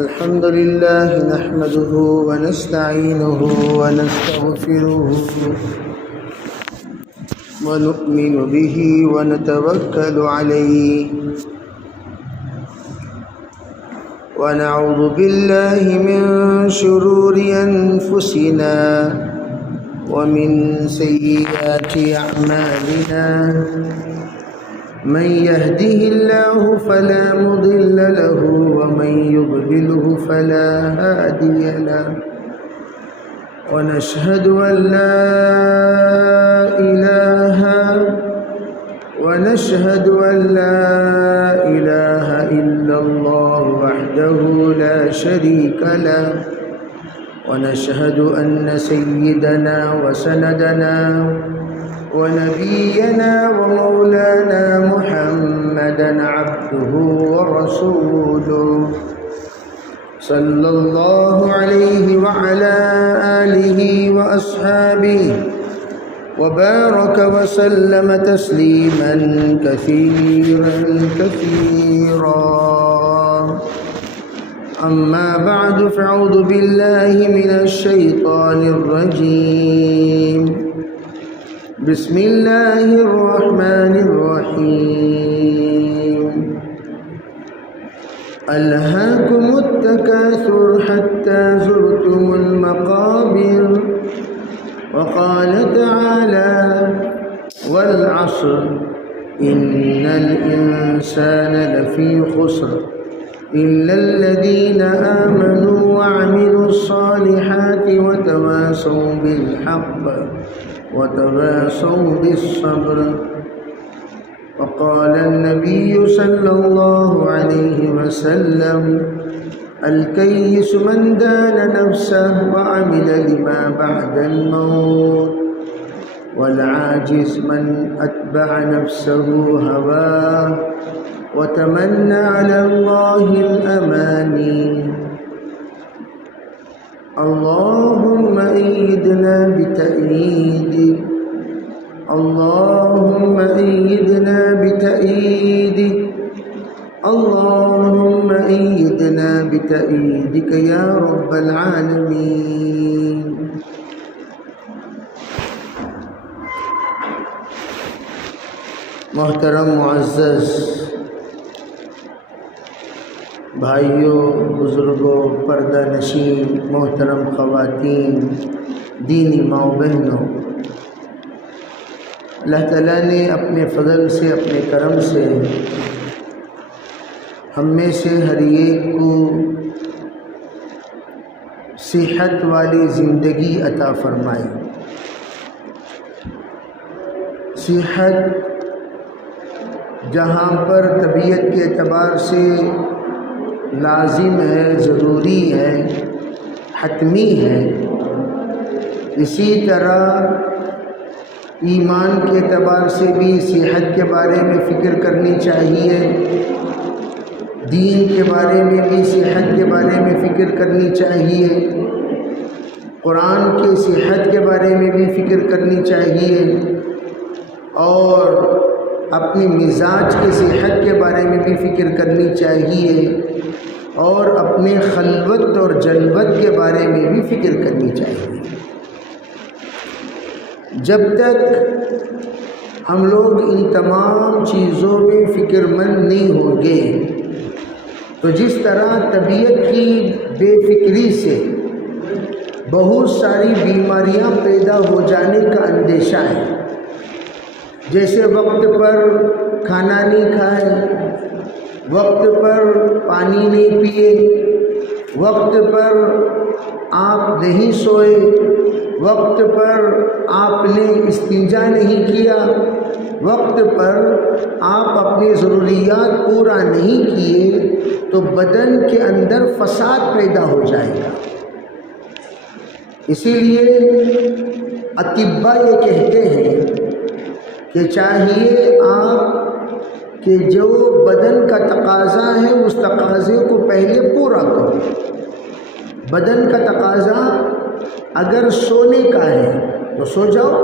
الحمد لله نحمده ونستعينه ونستغفره ونؤمن به ونتوكل عليه ونعوذ بالله من شرور أنفسنا ومن سيئات أعمالنا من يهده الله فلا مضل له ومن يضلله فلا هادي له ونشهد أن لا إله إلا الله وحده لا شريك له ونشهد أن سيدنا وسندنا ونبينا ومولانا محمدا عبده ورسوله صلى الله عليه وعلى آله وأصحابه وبارك وسلم تسليما كثيرا أما بعد فأعوذ بالله من الشيطان الرجيم بسم الله الرحمن الرحيم ألهاكم التكاثر حتى زرتم المقابر وقال تعالى والعصر إن الإنسان لفي خسر إلا الذين آمنوا وعملوا الصالحات وتواصوا بالحق وتواصوا بالصبر وقال النبي صلى الله عليه وسلم الكيس من دان نفسه وعمل لما بعد الموت والعاجز من أتبع نفسه هواه وتمنى على الله الأماني اللهم أيدنا بتأييدك اللهم أيدنا بتأييدك اللهم أيدنا بتأييدك يا رب العالمين محترم معزز بھائیوں، بزرگوں، پردہ نشین، محترم خواتین، دینی ماؤں بہنوں، اللہ تعالیٰ نے اپنے فضل سے، اپنے کرم سے ہم میں سے ہر ایک کو صحت والی زندگی عطا فرمائی۔ صحت جہاں پر طبیعت کے اعتبار سے لازم ہے، ضروری ہے، حتمی ہے، اسی طرح ایمان کے اعتبار سے بھی صحت کے بارے میں فکر کرنی چاہیے، دین کے بارے میں بھی صحت کے بارے میں فکر کرنی چاہیے، قرآن کے صحت کے بارے میں بھی فکر کرنی چاہیے، اور اپنی مزاج کے صحت کے بارے میں بھی فکر کرنی چاہیے، اور اپنے خلوت اور جلوت کے بارے میں بھی فکر کرنی چاہیے۔ جب تک ہم لوگ ان تمام چیزوں میں فکر مند نہیں ہوں گے تو جس طرح طبیعت کی بے فکری سے بہت ساری بیماریاں پیدا ہو جانے کا اندیشہ ہے، جیسے وقت پر کھانا نہیں کھائے، وقت پر پانی نہیں پیے، وقت پر آپ نہیں سوئے، وقت پر آپ نے استنجا نہیں کیا، وقت پر آپ اپنی ضروریات پورا نہیں کیے تو بدن کے اندر فساد پیدا ہو جائے گا۔ اسی لیے اطباء یہ کہتے ہیں کہ چاہیے آپ کہ جو بدن کا تقاضا ہے اس تقاضے کو پہلے پورا کرو۔ بدن کا تقاضا اگر سونے کا ہے تو سو جاؤ،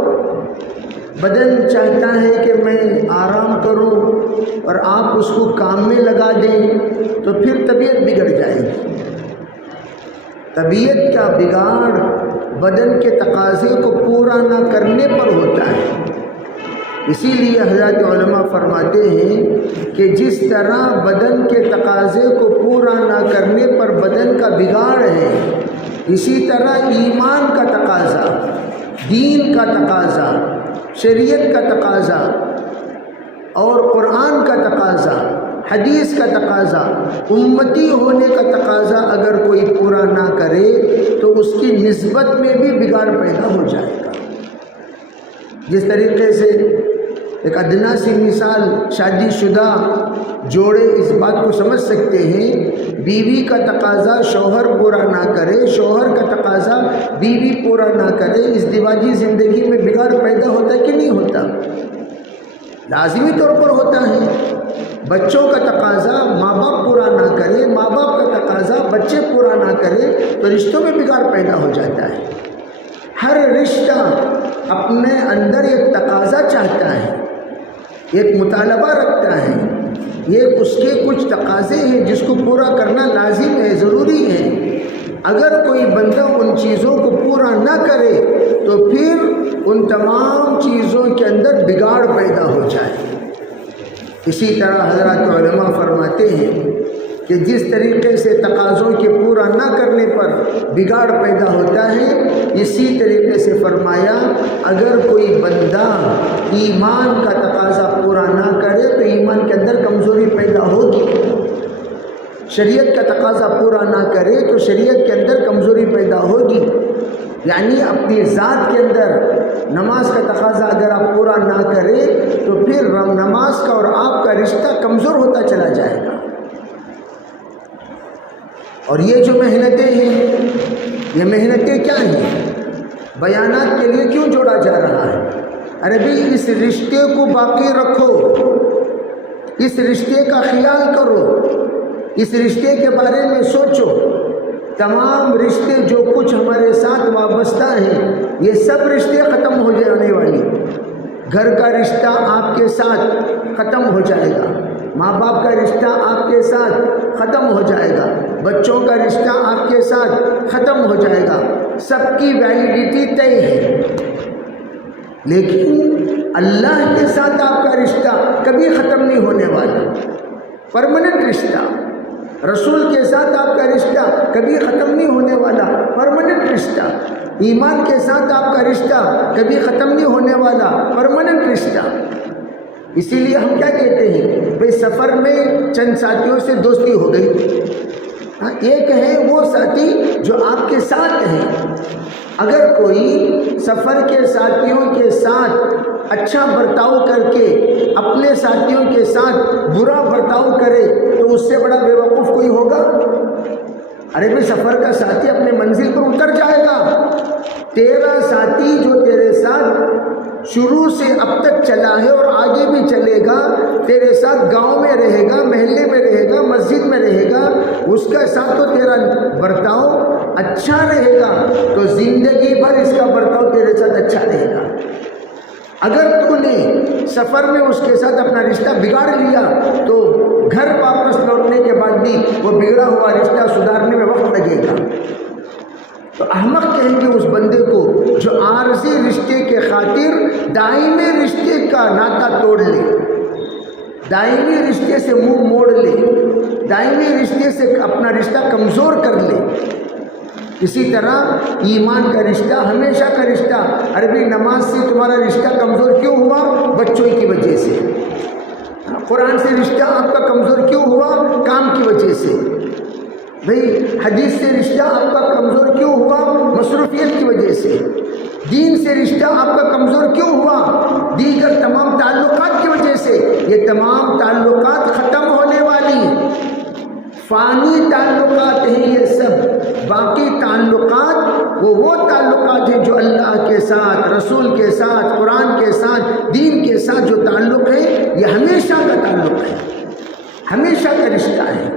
بدن چاہتا ہے کہ میں آرام کروں اور آپ اس کو کام میں لگا دیں تو پھر طبیعت بگڑ جائے گی۔ طبیعت کا بگاڑ بدن کے تقاضے کو پورا نہ کرنے پر ہوتا ہے۔ اسی لیے حضرات علماء فرماتے ہیں کہ جس طرح بدن کے تقاضے کو پورا نہ کرنے پر بدن کا بگاڑ ہے، اسی طرح ایمان کا تقاضا، دین کا تقاضا، شریعت کا تقاضا اور قرآن کا تقاضا، حدیث کا تقاضا، امتی ہونے کا تقاضا اگر کوئی پورا نہ کرے تو اس کی نسبت میں بھی بگاڑ پیدا ہو جائے گا۔ جس طریقے سے ایک ادنا سی مثال، شادی شدہ جوڑے اس بات کو سمجھ سکتے ہیں، بیوی کا تقاضا شوہر پورا نہ کرے، شوہر کا تقاضا بیوی پورا نہ کرے، اس ازدواجی زندگی میں بگاڑ پیدا ہوتا ہے کہ نہیں ہوتا؟ لازمی طور پر ہوتا ہے۔ بچوں کا تقاضا ماں باپ پورا نہ کرے، ماں باپ کا تقاضا بچے پورا نہ کرے تو رشتوں میں بگاڑ پیدا ہو جاتا ہے۔ ہر رشتہ اپنے اندر ایک تقاضا چاہتا ہے، ایک مطالبہ رکھتا ہے، یہ اس کے کچھ تقاضے ہیں جس کو پورا کرنا لازم ہے، ضروری ہے۔ اگر کوئی بندہ ان چیزوں کو پورا نہ کرے تو پھر ان تمام چیزوں کے اندر بگاڑ پیدا ہو جائے۔ اسی طرح حضرات علماء فرماتے ہیں کہ جس طریقے سے تقاضوں کے پورا نہ کرنے پر بگاڑ پیدا ہوتا ہے، اسی طریقے سے فرمایا اگر کوئی بندہ ایمان کا تقاضا پورا نہ کرے تو ایمان کے اندر کمزوری پیدا ہوگی، شریعت کا تقاضا پورا نہ کرے تو شریعت کے اندر کمزوری پیدا ہوگی۔ یعنی اپنی ذات کے اندر نماز کا تقاضا اگر آپ پورا نہ کریں تو پھر نماز کا اور آپ کا رشتہ کمزور ہوتا چلا جائے گا۔ اور یہ جو محنتیں ہیں، یہ محنتیں کیا ہیں؟ بیانات کے لیے کیوں جوڑا جا رہا ہے؟ ارے بھائی اس رشتے کو باقی رکھو، اس رشتے کا خیال کرو، اس رشتے کے بارے میں سوچو۔ تمام رشتے جو کچھ ہمارے ساتھ وابستہ ہیں یہ سب رشتے ختم ہو جانے والی۔ گھر کا رشتہ آپ کے ساتھ ختم ہو جائے گا، ماں باپ کا رشتہ آپ کے ساتھ ختم ہو جائے گا، بچوں کا رشتہ آپ کے ساتھ ختم ہو جائے گا، سب کی ویلیڈیٹی طے ہے۔ لیکن اللہ کے ساتھ آپ کا رشتہ کبھی ختم نہیں ہونے والا، پرماننٹ رشتہ۔ رسول کے ساتھ آپ کا رشتہ کبھی ختم نہیں ہونے والا، پرماننٹ رشتہ۔ ایمان کے ساتھ آپ کا رشتہ کبھی ختم نہیں ہونے والا، پرماننٹ رشتہ۔ اسی لیے ہم کیا کہتے ہیں بھئی سفر میں چند ساتھیوں سے دوستی ہو گئی، ایک ہے وہ ساتھی جو آپ کے ساتھ ہیں۔ اگر کوئی سفر کے ساتھیوں کے ساتھ اچھا برتاؤ کر کے اپنے ساتھیوں کے ساتھ برا برتاؤ کرے تو اس سے بڑا بیوقوف کوئی ہوگا؟ ارے بھائی سفر کا ساتھی اپنے منزل پر اتر جائے گا، تیرا ساتھی جو تیرے ساتھ شروع سے اب تک چلا ہے اور آگے بھی چلے گا، تیرے ساتھ گاؤں میں رہے گا، محلے میں رہے گا، مسجد میں رہے گا، اس کا ساتھ تو تیرا برتاؤ اچھا رہے گا تو زندگی بھر اس کا برتاؤ تیرے ساتھ اچھا رہے گا۔ اگر تو نے سفر میں اس کے ساتھ اپنا رشتہ بگاڑ لیا تو گھر واپس لوٹنے کے بعد بھی وہ بگڑا ہوا رشتہ سدھارنے میں وقت لگے گا۔ تو احمق کہیں گے اس بندے کو جو عارضی رشتے کے خاطر دائمی رشتے کا ناتا توڑ لے، دائمی رشتے سے منہ موڑ لے، دائمی رشتے سے اپنا رشتہ کمزور کر لے۔ اسی طرح ایمان کا رشتہ، ہمیشہ کا رشتہ، عربی نماز سے تمہارا رشتہ کمزور کیوں ہوا؟ بچوں کی وجہ سے۔ قرآن سے رشتہ آپ کا کمزور کیوں ہوا؟ کام کی وجہ سے۔ بھئی حدیث سے رشتہ آپ کا کمزور کیوں ہوا؟ مصروفیت کی وجہ سے۔ دین سے رشتہ آپ کا کمزور کیوں ہوا؟ دیگر تمام تعلقات کی وجہ سے۔ یہ تمام تعلقات ختم ہونے والی فانی تعلقات ہیں یہ سب۔ باقی تعلقات وہ تعلقات ہیں جو اللہ کے ساتھ، رسول کے ساتھ، قرآن کے ساتھ، دین کے ساتھ جو تعلق ہے یہ ہمیشہ کا تعلق ہے، ہمیشہ کا رشتہ ہے۔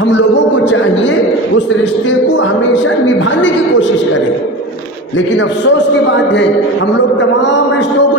ہم لوگوں کو چاہیے اس رشتے کو ہمیشہ نبھانے کی کوشش کریں، لیکن افسوس کی بات ہے ہم لوگ تمام رشتوں کو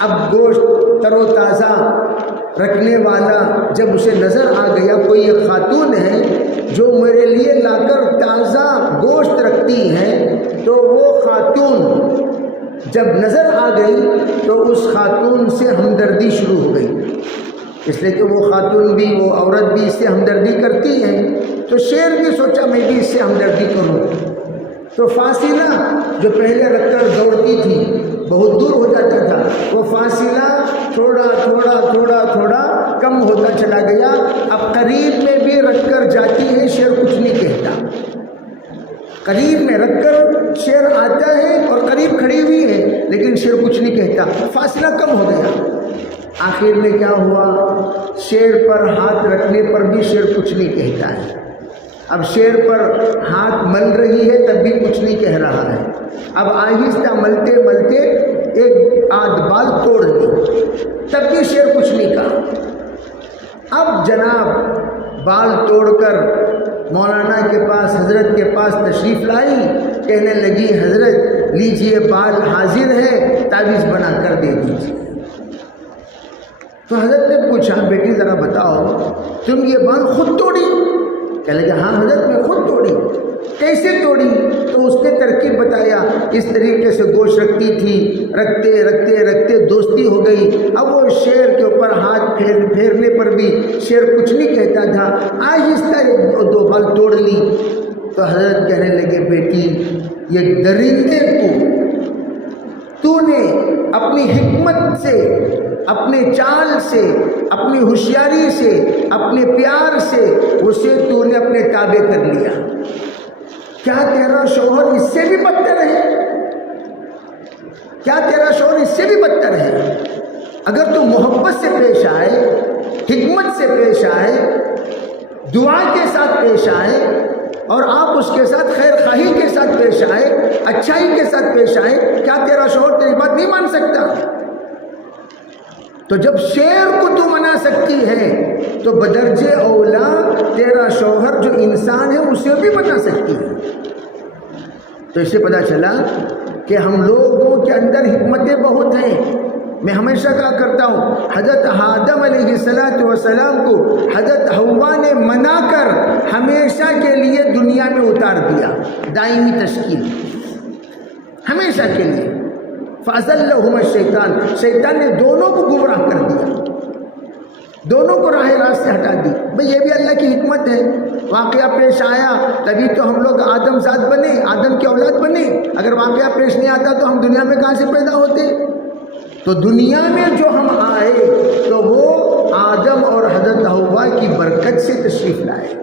اب گوشت تر و تازہ رکھنے والا جب اسے نظر آ گیا کوئی ایک خاتون ہے جو میرے لیے لا کر تازہ گوشت رکھتی ہے، تو وہ خاتون جب نظر آ گئی تو اس خاتون سے ہمدردی شروع ہو گئی، اس لیے کہ وہ خاتون بھی، وہ عورت بھی اس سے ہمدردی کرتی ہے، تو شیر بھی سوچا میں بھی اس سے ہمدردی کروں، تو فاصلہ جو پہلے رکھ کر دوڑتی تھی بہت دور ہو جاتا تھا، وہ فاصلہ تھوڑا تھوڑا تھوڑا تھوڑا کم ہوتا چلا گیا، اب قریب میں بھی رکھ کر جاتی ہے، شیر کچھ نہیں کہتا، قریب میں رکھ کر شیر آتا ہے اور قریب کھڑی ہوئی ہے لیکن شیر کچھ نہیں کہتا، فاصلہ کم ہو گیا۔ آخر میں کیا ہوا، شیر پر ہاتھ رکھنے پر بھی شیر کچھ نہیں کہتا ہے، اب شیر پر ہاتھ مل رہی ہے تب بھی کچھ نہیں کہہ رہا ہے، اب آہستہ ملتے ملتے ایک آدھ بال توڑ لی تب بھی شیر کچھ نہیں کہا۔ اب جناب بال توڑ کر مولانا کے پاس، حضرت کے پاس تشریف لائی، کہنے لگی حضرت لیجئے بال حاضر ہے، تعویذ بنا کر دے دیجیے۔ تو حضرت نے پوچھا بیٹی ذرا بتاؤ تم یہ بال خود توڑی؟ کہنے لگا ہاں حضرت میں خود توڑی۔ کیسے توڑی؟ تو اس نے ترکیب بتایا، اس طریقے سے گوشت رکھتی تھی، رکھتے رکھتے رکھتے دوستی ہو گئی، اب وہ شیر کے اوپر ہاتھ پھیرنے پر بھی شیر کچھ نہیں کہتا تھا، آہستہ دو بال توڑ لی۔ تو حضرت کہنے لگے بیٹی یہ درندے کو تو نے اپنی حکمت سے، اپنے چال سے، اپنی ہوشیاری سے، اپنے پیار سے اسے تو نے اپنے تابع کر لیا، کیا تیرا شوہر اس سے بھی بدتر ہے؟ کیا تیرا شوہر اس سے بھی بدتر ہے؟ اگر تو محبت سے پیش آئے، حکمت سے پیش آئے، دعا کے ساتھ پیش آئے اور آپ اس کے ساتھ خیر خواہی کے ساتھ پیش آئے، اچھائی کے ساتھ پیش آئے، کیا تیرا شوہر تیری بات نہیں مان سکتا؟ تو جب شیر کو تو منا سکتی ہے تو بدرجے اولا تیرا شوہر جو انسان ہے اسے بھی منا سکتی ہے۔ تو اس سے پتہ چلا کہ ہم لوگوں کے اندر حکمتیں بہت ہیں۔ میں ہمیشہ کہا کرتا ہوں حضرت آدم علیہ السلام کو حضرت حوا نے منا کر ہمیشہ کے لیے دنیا میں اتار دیا، دائمی تشکیل، ہمیشہ کے لیے۔ فَأَزَلَّهُمَا الشَّيْطَانُ، شیطان نے دونوں کو گمراہ کر دیا، دونوں کو راہ راست سے ہٹا دی۔ بھئی یہ بھی اللہ کی حکمت ہے، واقعہ پیش آیا تبھی تو ہم لوگ آدم ذات بنے، آدم کی اولاد بنے، اگر واقعہ پیش نہیں آتا تو ہم دنیا میں کہاں سے پیدا ہوتے؟ تو دنیا میں جو ہم آئے تو وہ آدم اور حضرت حوا کی برکت سے تشریف لائے،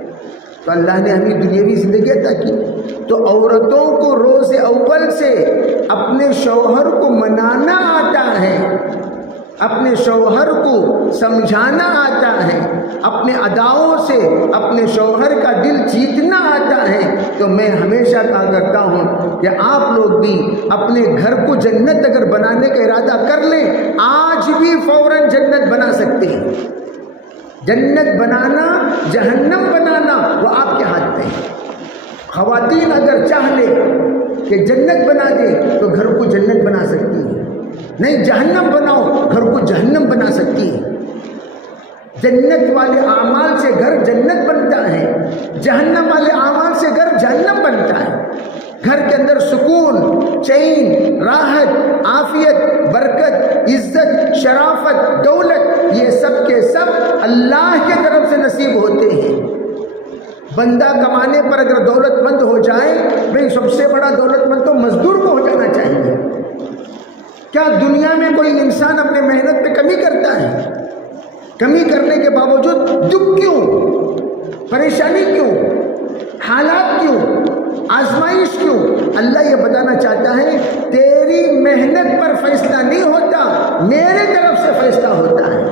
تو اللہ نے ہمیں دنیاوی زندگی عطا کی۔ تو عورتوں کو روز اول سے اپنے شوہر کو منانا آتا ہے، اپنے شوہر کو سمجھانا آتا ہے، اپنے اداؤں سے اپنے شوہر کا دل جیتنا آتا ہے، تو میں ہمیشہ کہا کرتا ہوں کہ آپ لوگ بھی اپنے گھر کو جنت اگر بنانے کا ارادہ کر لیں، آج بھی فوراً جنت بنا سکتے ہیں۔ جنت بنانا، جہنم بنانا وہ آپ کے ہاتھ میں ہے۔ خواتین اگر چاہ لے کہ جنت بنا دے تو گھر کو جنت بنا سکتی ہے، نہیں جہنم بناؤ گھر کو جہنم بنا سکتی ہے۔ جنت والے اعمال سے گھر جنت بنتا ہے، جہنم والے اعمال سے گھر جہنم بنتا ہے۔ گھر کے اندر سکون، چین، راحت، عافیت، برکت، عزت، شرافت، دولت، یہ سب کے سب اللہ کی طرف سے نصیب ہوتے ہیں۔ بندہ کمانے پر اگر دولت مند ہو جائے، بھئی سب سے بڑا دولت مند تو مزدور کو ہو جانا چاہیے۔ کیا دنیا میں کوئی انسان اپنے محنت پہ کمی کرتا ہے؟ کمی کرنے کے باوجود دکھ کیوں؟ پریشانی کیوں؟ حالات کیوں؟ آزمائش کیوں؟ اللہ یہ بتانا چاہتا ہے تیری محنت پر فیصلہ نہیں ہوتا، میرے طرف سے فیصلہ ہوتا ہے۔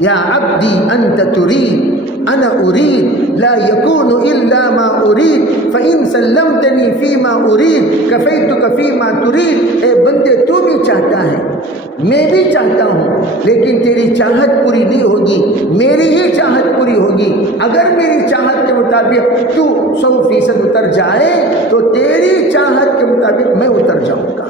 یا عبدی انت ترید انا ارید لا یکون الا ما ارید فان سلمتنی فیما ارید کفیتک فیما ترید۔ اے بندے تو بھی چاہتا ہے، میں بھی چاہتا ہوں، لیکن تیری چاہت پوری نہیں ہوگی، میری ہی چاہت پوری ہوگی۔ اگر میری چاہت کے مطابق تو 100% اتر جائے تو تیری چاہت کے مطابق میں اتر جاؤں گا۔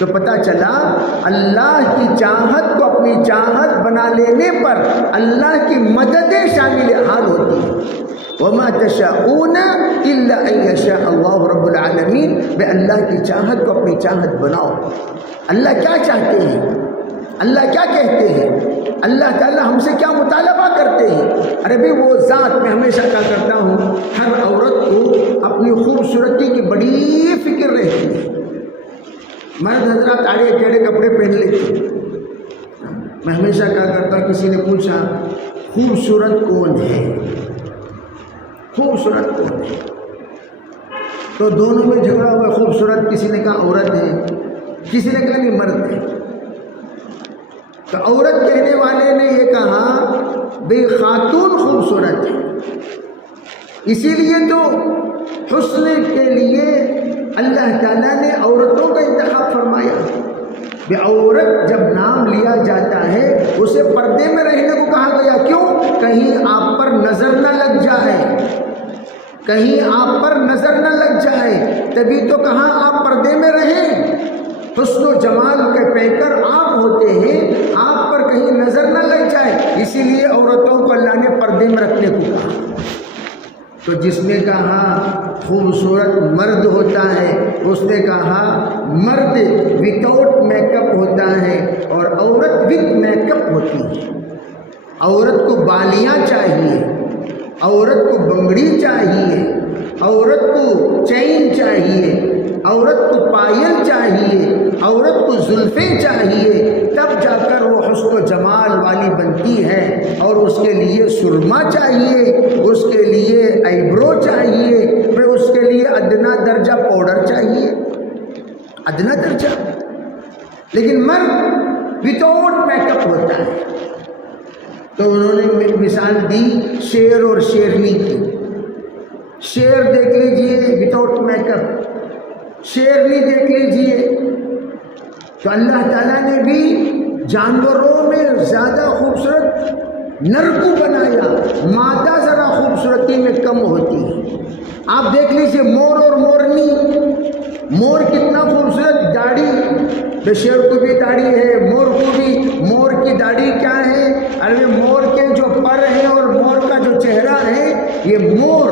تو پتہ چلا اللہ کی چاہت کو اپنی چاہت بنا لینے پر اللہ کی مددیں شامل حال ہوتی ہیں۔ وَمَا تَشَاءُونَ إِلَّا أَن يَشَاءَ اللَّهُ رَبُّ الْعَالَمِينَ، بے اللہ کی چاہت کو اپنی چاہت بناؤ۔ اللہ کیا چاہتے ہیں؟ اللہ کیا کہتے ہیں؟ اللہ تعالیٰ ہم سے کیا مطالبہ کرتے ہیں؟ ارے بھائی وہ ذات، میں ہمیشہ کہا کرتا ہوں، ہر عورت کو اپنی خوبصورتی کی بڑی فکر رہتی ہے۔ مرد حضرات آڑے ٹیڑھے کپڑے پہن لیتے ہیں۔ میں ہمیشہ کہا کرتا ہوں، کسی نے پوچھا خوبصورت کون ہے؟ خوبصورت کون ہے؟ تو دونوں میں جھگڑا ہوا۔ خوبصورت کسی نے کہا عورت ہے، کسی نے کہا نہیں مرد ہے۔ تو عورت کہنے والے نے یہ کہا بھئی خاتون خوبصورت ہے، اسی لیے تو حسن کے لیے اللہ تعالیٰ نے عورتوں کا انتخاب فرمایا۔ کہ عورت جب نام لیا جاتا ہے اسے پردے میں رہنے کو کہا گیا، کیوں؟ کہیں آپ پر نظر نہ لگ جائے، کہیں آپ پر نظر نہ لگ جائے، تبھی تو کہاں آپ پردے میں رہیں۔ حسن و جمال کے پیکر آپ ہوتے ہیں، آپ پر کہیں نظر نہ لگ جائے، اسی لیے عورتوں کو اللہ نے پردے میں رکھنے کو کہا۔ تو جس نے کہا خوبصورت مرد ہوتا ہے، اس نے کہا مرد وداؤٹ میک اپ ہوتا ہے اور عورت وتھ میک اپ ہوتی ہے۔ عورت کو بالیاں چاہیے، عورت کو بنگڑی چاہیے، عورت کو چین چاہیے، عورت کو پائل چاہیے، عورت کو زلفیں چاہیے، تب جا کر وہ حسن و جمال والی بنتی ہے۔ اور اس کے لیے سرما چاہیے، اس کے لیے آئیبرو چاہیے، پھر اس کے لیے ادنا درجہ پاؤڈر چاہیے، ادنا درجہ۔ لیکن مرد وداؤٹ میک اپ ہوتا ہے۔ تو انہوں نے مثال دی شیر اور شیرنی کی۔ شیر دیکھ لیجئے وداؤٹ میک اپ، شیرنی دیکھ لیجئے۔ تو اللہ تعالیٰ نے بھی جانوروں میں زیادہ خوبصورت نر کو بنایا، مادہ ذرا خوبصورتی میں کم ہوتی ہے۔ آپ دیکھ لیجئے مور اور مورنی، مور کتنا خوبصورت، داڑھی، شیر کو بھی داڑھی ہے، مور کو بھی۔ مور کی داڑھی کیا ہے؟ ارے مور کے جو پر ہیں اور مور کا جو چہرہ ہے، یہ مور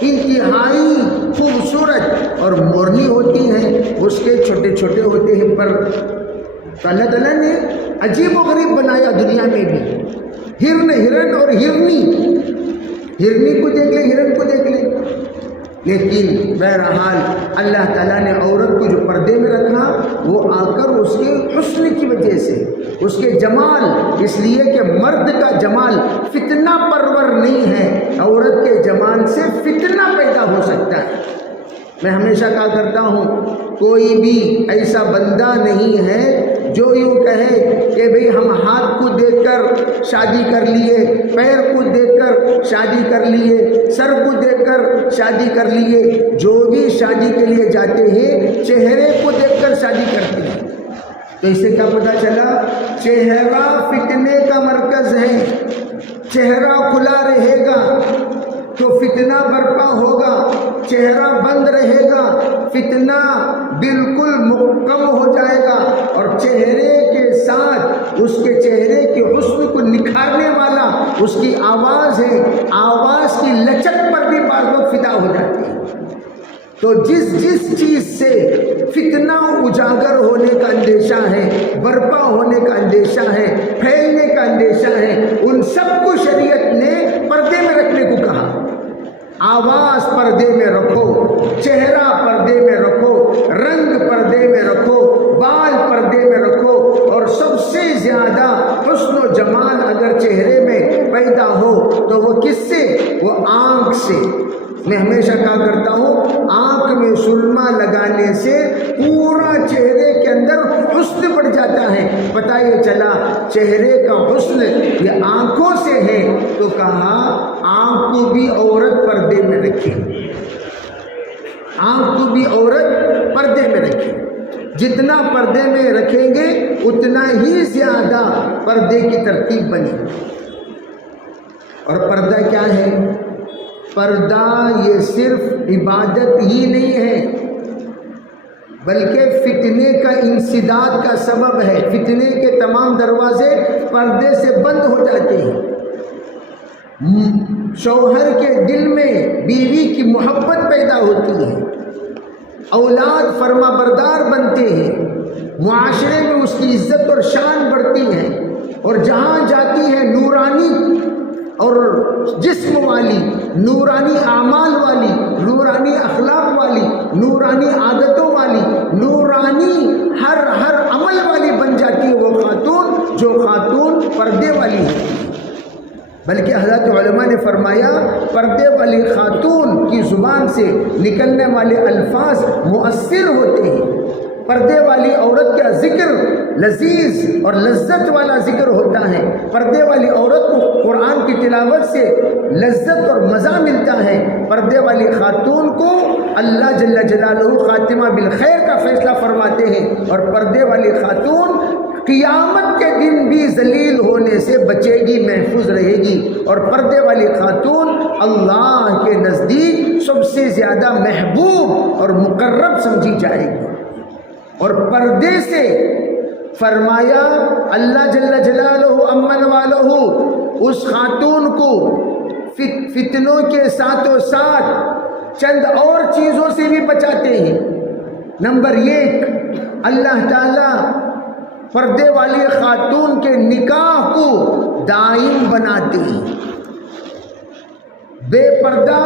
انتہائی خوبصورت اور مورنی ہوتی ہیں، اس کے چھوٹے چھوٹے ہوتے ہیں پر۔ تو اللہ تعالیٰ نے عجیب و غریب بنایا دنیا میں بھی، ہرن اور ہرنی، ہرنی کو دیکھ لیں، ہرن کو دیکھ لیں۔ لیکن بہرحال اللہ تعالیٰ نے عورت کو جو پردے میں رکھا وہ آ کر اس کے حسن کی وجہ سے، اس کے جمال، اس لیے کہ مرد کا جمال فتنہ پرور نہیں ہے، عورت کے جمال سے فتنہ پیدا ہو سکتا ہے۔ میں ہمیشہ کہا کرتا ہوں کوئی بھی ایسا بندہ نہیں ہے جو یوں کہے کہ بھئی ہم ہاتھ کو دیکھ کر شادی کر لیے، پیر کو دیکھ کر شادی کر لیے، سر کو دیکھ کر شادی کر لیے۔ جو بھی شادی کے لیے جاتے ہیں چہرے کو دیکھ کر شادی کرتے ہیں۔ تو اس سے کیا پتہ چلا؟ چہرہ فتنے کا مرکز ہے، چہرہ کھلا رہے گا تو فتنہ برپا ہوگا، چہرہ بند رہے گا فتنہ بالکل کم ہو جائے گا۔ اور چہرے کے ساتھ اس کے چہرے کے حسن کو نکھارنے والا اس کی آواز ہے، آواز کی لچک پر بھی بعض لوگ فدا ہو جاتے ہیں۔ تو جس چیز سے فتنہ اجاگر ہونے کا اندیشہ ہے، برپا ہونے کا اندیشہ ہے، پھیلنے کا اندیشہ ہے، ان سب کو شریعت نے پردے میں رکھنے کو کہا۔ آواز پردے میں رکھو، چہرہ پردے میں رکھو، رنگ پردے میں رکھو، بال پردے میں رکھو، اور سب سے زیادہ حسن و جمال اگر چہرے میں پیدا ہو تو وہ کس سے؟ وہ آنکھ سے۔ میں ہمیشہ کہا کرتا ہوں آنکھ میں سرما لگانے سے پورا چہرے کے اندر حسن بڑھ جاتا ہے۔ پتہ یہ چلا چہرے کا حسن یہ آنکھوں سے ہے، تو کہا آنکھ کو بھی عورت پردے میں رکھے، آنکھ کو بھی عورت پردے میں رکھے۔ جتنا پردے میں رکھیں گے اتنا ہی زیادہ پردے کی ترتیب بنے۔ اور پردہ کیا ہے؟ پردہ یہ صرف عبادت ہی نہیں ہے، بلکہ فتنے کا انسداد کا سبب ہے. فتنے کے تمام دروازے پردے سے بند ہو جاتے ہیں. شوہر کے دل میں بیوی کی محبت پیدا ہوتی ہے، اولاد فرما بردار بنتے ہیں، معاشرے میں اس کی عزت اور شان بڑھتی ہے، اور جہاں جاتی ہے نورانی اور جسم والی، نورانی اعمال والی، نورانی اخلاق والی، نورانی عادتوں والی، نورانی ہر عمل والی بن جاتی ہے وہ خاتون جو خاتون پردے والی ہے. بلکہ حضرت علماء نے فرمایا پردے والی خاتون کی زبان سے نکلنے والے الفاظ مؤثر ہوتے ہیں. پردے والی عورت کا ذکر لذیذ اور لذت والا ذکر ہوتا ہے. پردے والی عورت کو قرآن کی تلاوت سے لذت اور مزہ ملتا ہے. پردے والی خاتون کو اللہ جل جلالہ خاتمہ بالخیر کا فیصلہ فرماتے ہیں، اور پردے والی خاتون قیامت کے دن بھی ذلیل ہونے سے بچے گی، محفوظ رہے گی. اور پردے والی خاتون اللہ کے نزدیک سب سے زیادہ محبوب اور مقرب سمجھی جائے گی. اور پردے سے فرمایا اللہ جل جلالہ امن والہ اس خاتون کو فتنوں کے ساتھ و ساتھ چند اور چیزوں سے بھی بچاتے ہیں. نمبر 1، اللہ تعالی پردے والی خاتون کے نکاح کو دائم بناتے ہیں. بے پردہ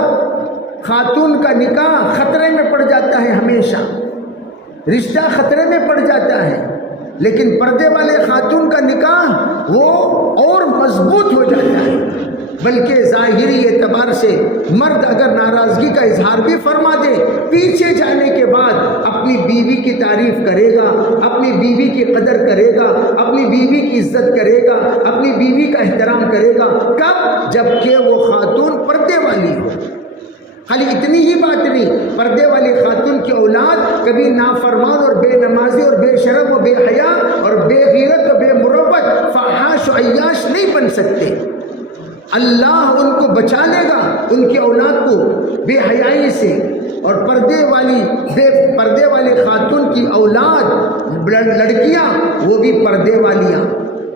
خاتون کا نکاح خطرے میں پڑ جاتا ہے، ہمیشہ رشتہ خطرے میں پڑ جاتا ہے. لیکن پردے والے خاتون کا نکاح وہ اور مضبوط ہو جاتا ہے. بلکہ ظاہری اعتبار سے مرد اگر ناراضگی کا اظہار بھی فرما دے، پیچھے جانے کے بعد اپنی بیوی کی تعریف کرے گا، اپنی بیوی کی قدر کرے گا، اپنی بیوی کی عزت کرے گا، اپنی بیوی کا احترام کرے گا. کب؟ جبکہ وہ خاتون پردے والی ہو. خالی اتنی ہی بات نہیں، پردے والی خاتون کی اولاد کبھی نافرمان اور بے نمازی اور بے شرم و بے حیا اور بے غیرت و بے مروت فحاش و عیاش نہیں بن سکتے. اللہ ان کو بچا لے گا، ان کی اولاد کو بے حیائی سے. اور پردے والی خاتون کی اولاد لڑکیاں وہ بھی پردے والیاں،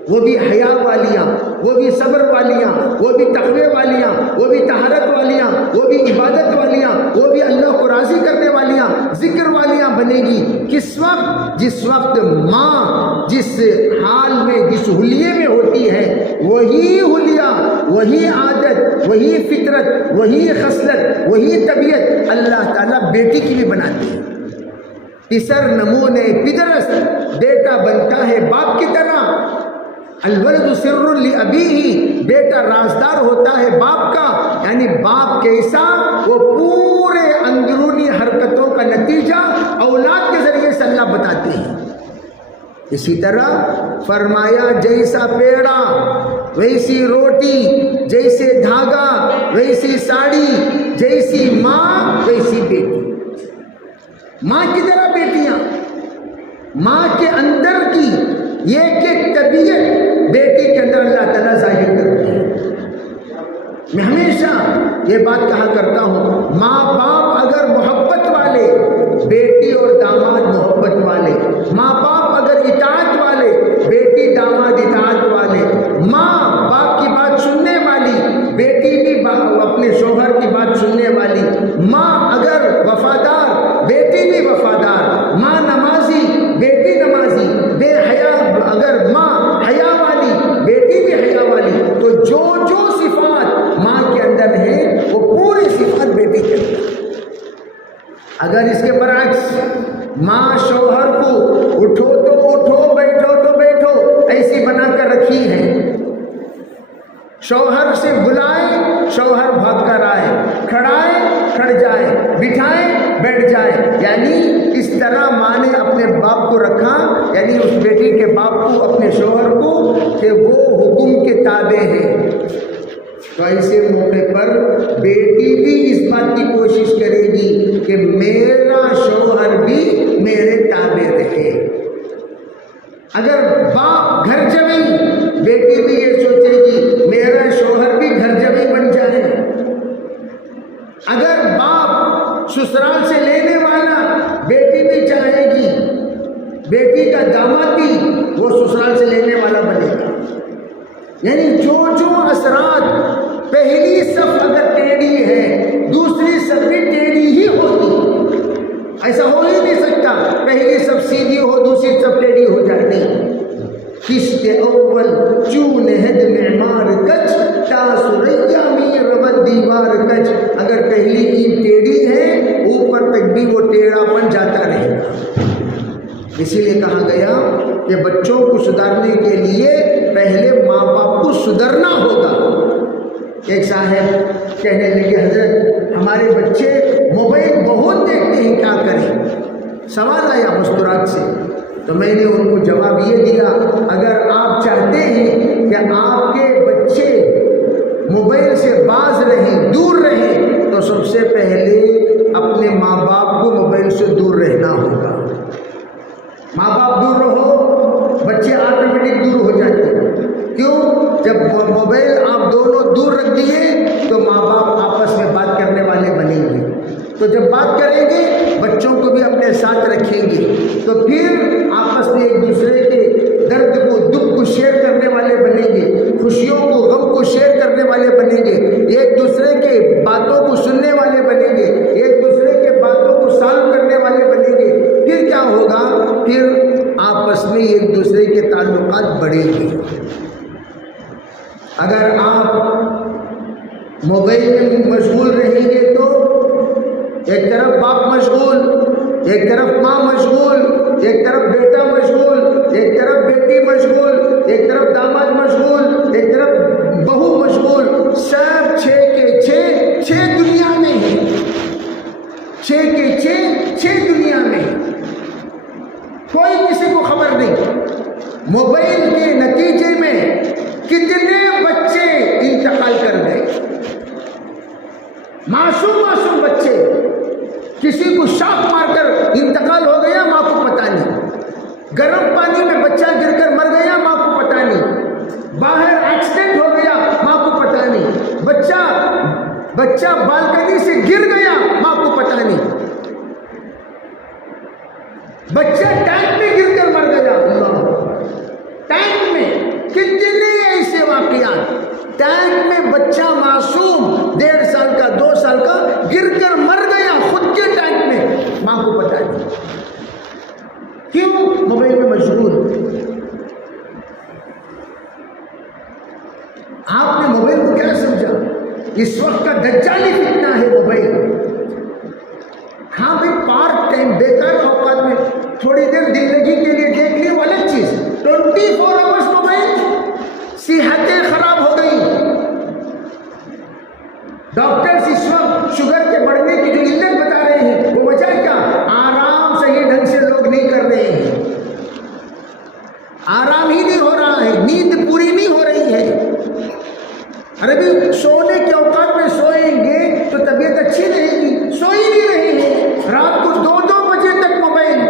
وہ بھی حیا والیاں، وہ بھی صبر والیاں، وہ بھی تقوی والیاں، وہ بھی طہارت والیاں، وہ بھی عبادت والیاں، وہ بھی اللہ کو راضی کرنے والیاں، ذکر والیاں بنے گی. کس وقت؟ جس وقت ماں جس حال میں، جس حلیے میں ہوتی ہے، وہی حلیہ، وہی عادت، وہی فطرت، وہی خصلت، وہی طبیعت اللہ تعالیٰ بیٹی کی بھی بناتی ہے. پسر نمونے پدرس، بیٹا بنتا ہے باپ کی طرح. الولد سر لابیہ، بیٹا رازدار ہوتا ہے باپ کا. یعنی باپ کیسا، وہ پورے اندرونی حرکتوں کا نتیجہ اولاد کے ذریعے سے اللہ بتاتے ہیں. اسی طرح فرمایا جیسا پیڑا ویسی روٹی، جیسے دھاگا ویسی ساڑی، جیسی ماں ویسی بیٹی. ماں کی طرح بیٹیاں، ماں کے اندر کی یہ کہ طبیعت بیٹی کے اندر اللہ تعالیٰ ظاہر کرتے ہیں. میں ہمیشہ یہ بات کہا کرتا ہوں، ماں باپ اگر محبت والے، بیٹی اور داماد محبت والے. ماں باپ اگر اطاعت والے، بیٹی داماد اطاعت والے. ماں باپ کی بات سننے والی، بیٹی بھی اپنے شوہر کی بات سننے والی. ماں اگر وفادار، بیٹی بھی وفادار. ماں نمازی، بیٹی نمازی. بے حیا اگر ماں حیا والی، بیٹی بھی حیا والی. تو جو صفات ماں کے اندر ہیں وہ پوری صفات بیٹی کے اندر. اگر اس کے برعکس ماں شوہر کو اٹھو تو اٹھو، بیٹھو تو بیٹھو ایسی بنا کر رکھی ہے، شوہر سے بلائے شوہر بھاگ کر آئے، کھڑائے کھڑ جائے، بٹھائے بیٹھ جائے. یعنی اس طرح ماں نے اپنے باپ کو رکھا، یعنی اس بیٹی کے باپ کو، اپنے شوہر کو، کہ وہ حکم کے تابع ہے. تو ایسے موقع پر بیٹی بھی اس بات کی کوشش کرے گی کہ میرا شوہر بھی میرے تابع رہے. اگر باپ گھر جمعی، بیٹی بھی یہ سوچے گی میرا شوہر بھی گھر جمعی بن جائے. اگر باپ سسرال سے لینے والا، بیٹی بھی چاہے گی بیٹی کا داماد بھی وہ سسرال سے لینے والا بنے گا. یعنی جو اثرات، پہلی صف اگر ٹیڑھی ہے دوسری صف بھی ٹیڑھی ہی ہوتی. ایسا ہو ہی نہیں سکتا پہلی صف سیدھی ہو دوسری صف ٹیڑھی ہو جائے. نہیں. قسط اول چون ہد معمار کچ تا سریا میں ربت دیوار کچ. اگر پہلی اینٹ ٹیڑھی ہے اوپر تک بھی وہ ٹیڑھا بن جاتا رہے گا. اسی لیے کہا گیا کہ بچوں کو سدھارنے کے لیے پہلے ماں باپ کو سدھرنا ہوگا. ایک صاحب کہنے لگے حضرت ہمارے بچے موبائل بہت دیکھتے ہیں کیا کریں. سوال آیا مستورات سے تو میں نے ان کو جواب یہ دیا اگر آپ چاہتے ہیں کہ آپ کے بچے موبائل سے باز رہیں دور رہیں تو سب سے پہلے اپنے ماں باپ کو موبائل سے دور رہنا ہوگا. ماں باپ دور رہو بچے آٹومیٹک دور ہو جاتے ہیں. کیوں؟ جب موبائل آپ دونوں دور رکھ دیے تو ماں باپ آپس میں بات کرنے والے بنیں گے. تو جب بات کریں گے بچوں کو بھی اپنے ساتھ رکھیں گے تو پھر آپس میں ایک دوسرے کے درد کو دکھ کو شیئر کرنے والے بنیں گے, خوشیوں کو غم کو شیئر کرنے والے بنیں گے, ایک دوسرے کے باتوں کو سننے والے بنیں گے, ایک دوسرے کے باتوں کو سالو کرنے والے بنیں گے. پھر کیا ہوگا؟ پھر آپس میں ایک دوسرے کے تعلقات بڑھیں گے. اگر آپ موبائل میں مشغول رہیں گے تو ایک طرف باپ مشغول, ایک طرف ماں مشغول, ایک طرف بیٹا مشغول, ایک طرف بیٹی مشغول, ایک طرف داماد مشغول, ایک طرف بہو مشغول. سب 6 کے 6 دنیا میں ہیں. 6 کے 6 دنیا میں کوئی کسی کو خبر نہیں. موبائل کے نتیجے میں کتنے بچے انتقال کر گئے. معصوم بچے, کسی کو شاک مار کر انتقال ہو گیا ماں کو پتہ نہیں, گرم پانی میں بچہ گر کر مر گیا ماں کو پتہ نہیں, باہر ایکسیڈنٹ ہو گیا ماں کو پتہ نہیں, بچہ بالکنی سے گر گیا ماں کو پتہ نہیں, بچہ ٹینک میں گر کر مر گیا. ٹینک میں کتنے ایسے واقعات, ٹینک میں بچہ معصوم 1.5 سال کا 2 سال کا گر کر مر گیا خود کے ٹینک میں, ماں کو پتہ نہیں. کیوں؟ موبائل میں مشغول. آپ نے موبائل کو کیا سمجھا؟ اس وقت کا دجالی فتنہ ہے موبائل. ہاں بھائی پارٹ ٹائم بیکار اوقات میں تھوڑی دیر دل لگی کے لیے دیکھ لی, وہ الگ چیز. 24 آورس موبائل, صحتیں خراب ہو گئی. ڈاکٹرز اس وقت شوگر کے بڑھنے کی جو علت بتا رہے ہیں وہ وجہ کیا؟ آرام صحیح ڈھنگ سے لوگ نہیں کر رہے ہیں, آرام ہی نہیں ہو رہا ہے, نیند پوری نہیں ہو رہی ہے. ارے بھی سونے کے اوقات میں سوئیں گے تو طبیعت اچھی رہے گی, سو ہی نہیں رہے ہیں. رات کو 2 بجے تک موبائل.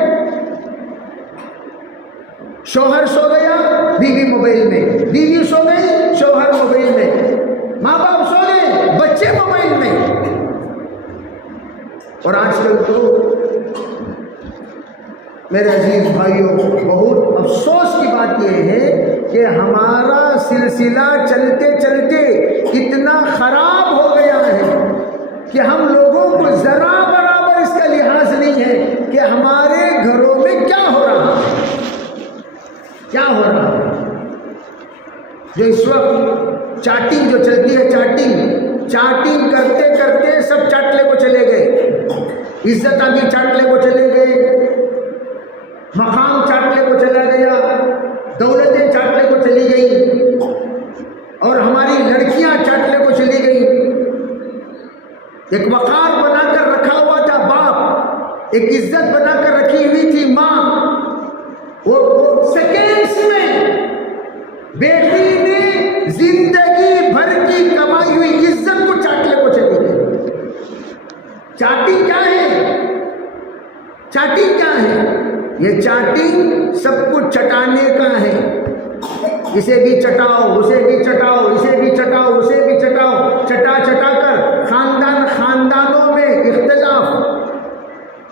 شوہر سو گیا بیوی موبائل میں, بیوی سو گئی شوہر موبائل میں, ماں باپ سو گئے بچے موبائل میں. اور آج کل تو میرے عزیز بھائیوں بہت افسوس کی بات یہ ہے کہ ہمارا سلسلہ چلتے چلتے اتنا خراب ہو گیا ہے کہ ہم لوگوں کو ذرا برابر اس کا لحاظ نہیں ہے کہ ہمارے گھروں میں کیا ہو رہا ہے. کیا ہو رہا ہے؟ جو اس وقت چاٹنگ جو چلتی ہے, چاٹنگ کرتے کرتے سب چاٹلے کو چلے گئے. عزت آگے چاٹلے کو چلے گئے, مقام چاٹلے کو چلا گیا, دولتیں چاٹلے کو چلی گئی, اور ہماری لڑکیاں چاٹلے کو چلی گئی. ایک وقار بنا کر رکھا ہوا تھا باپ, ایک عزت بنا کر رکھی ہوئی تھی ماں, وہ سیکنڈز میں بیٹی نے زندگی بھر کی کمائی ہوئی عزت کو چاٹلے کو چلی گئی. چاٹنگ کیا ہے؟ چاٹنگ کیا ہے؟ یہ چاٹنگ سب کچھ چٹانے کا ہے. اسے بھی چٹاؤ, اسے بھی چٹاؤ, اسے بھی چٹاؤ, اسے بھی چٹاؤ, چٹا کر خاندانوں میں اختلاف,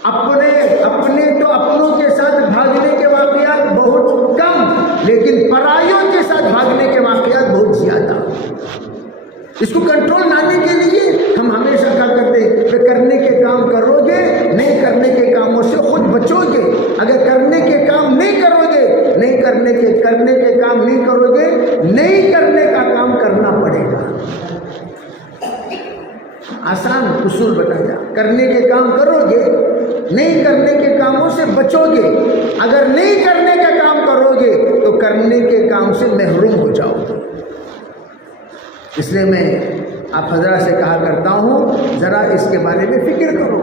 اپنے تو اپنوں کے ساتھ بھاگنے کے واقع اس کو کنٹرول لانے کے لیے ہم ہمیشہ کیا کرتے ہیں کہ کرنے کے کام کرو گے، نہیں کرنے کے کاموں سے خود بچو گے۔ اگر کرنے کے کام نہیں کرو گے، نہیں کرنے کے کام نہیں کرو گے، نہیں کرنے کا کام کرنا پڑے گا۔ آسان اصول بتایا، کرنے کے کام کرو گے، نہیں کرنے کے کاموں سے بچو گے۔ اگر نہیں کرنے کا کام کرو گے تو کرنے کے کام سے محروم ہو جاؤ گے۔ اس لیے میں آپ حضرات سے کہا کرتا ہوں، ذرا اس کے بارے میں فکر کرو۔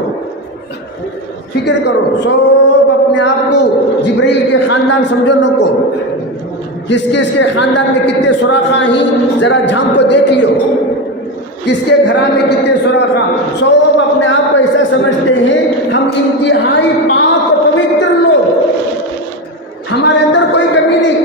سب اپنے آپ کو جبرائیل کے خاندان سمجھو نہ کو، کس کے خاندان میں کتنے سوراخاں ہیں ذرا جھانک کو دیکھ لیو، کس کے گھر میں کتنے سوراخاں۔ سب اپنے آپ کو ایسا سمجھتے ہیں ہم انتہائی پاک اور پوتر لوگ، ہمارے اندر کوئی کمی نہیں۔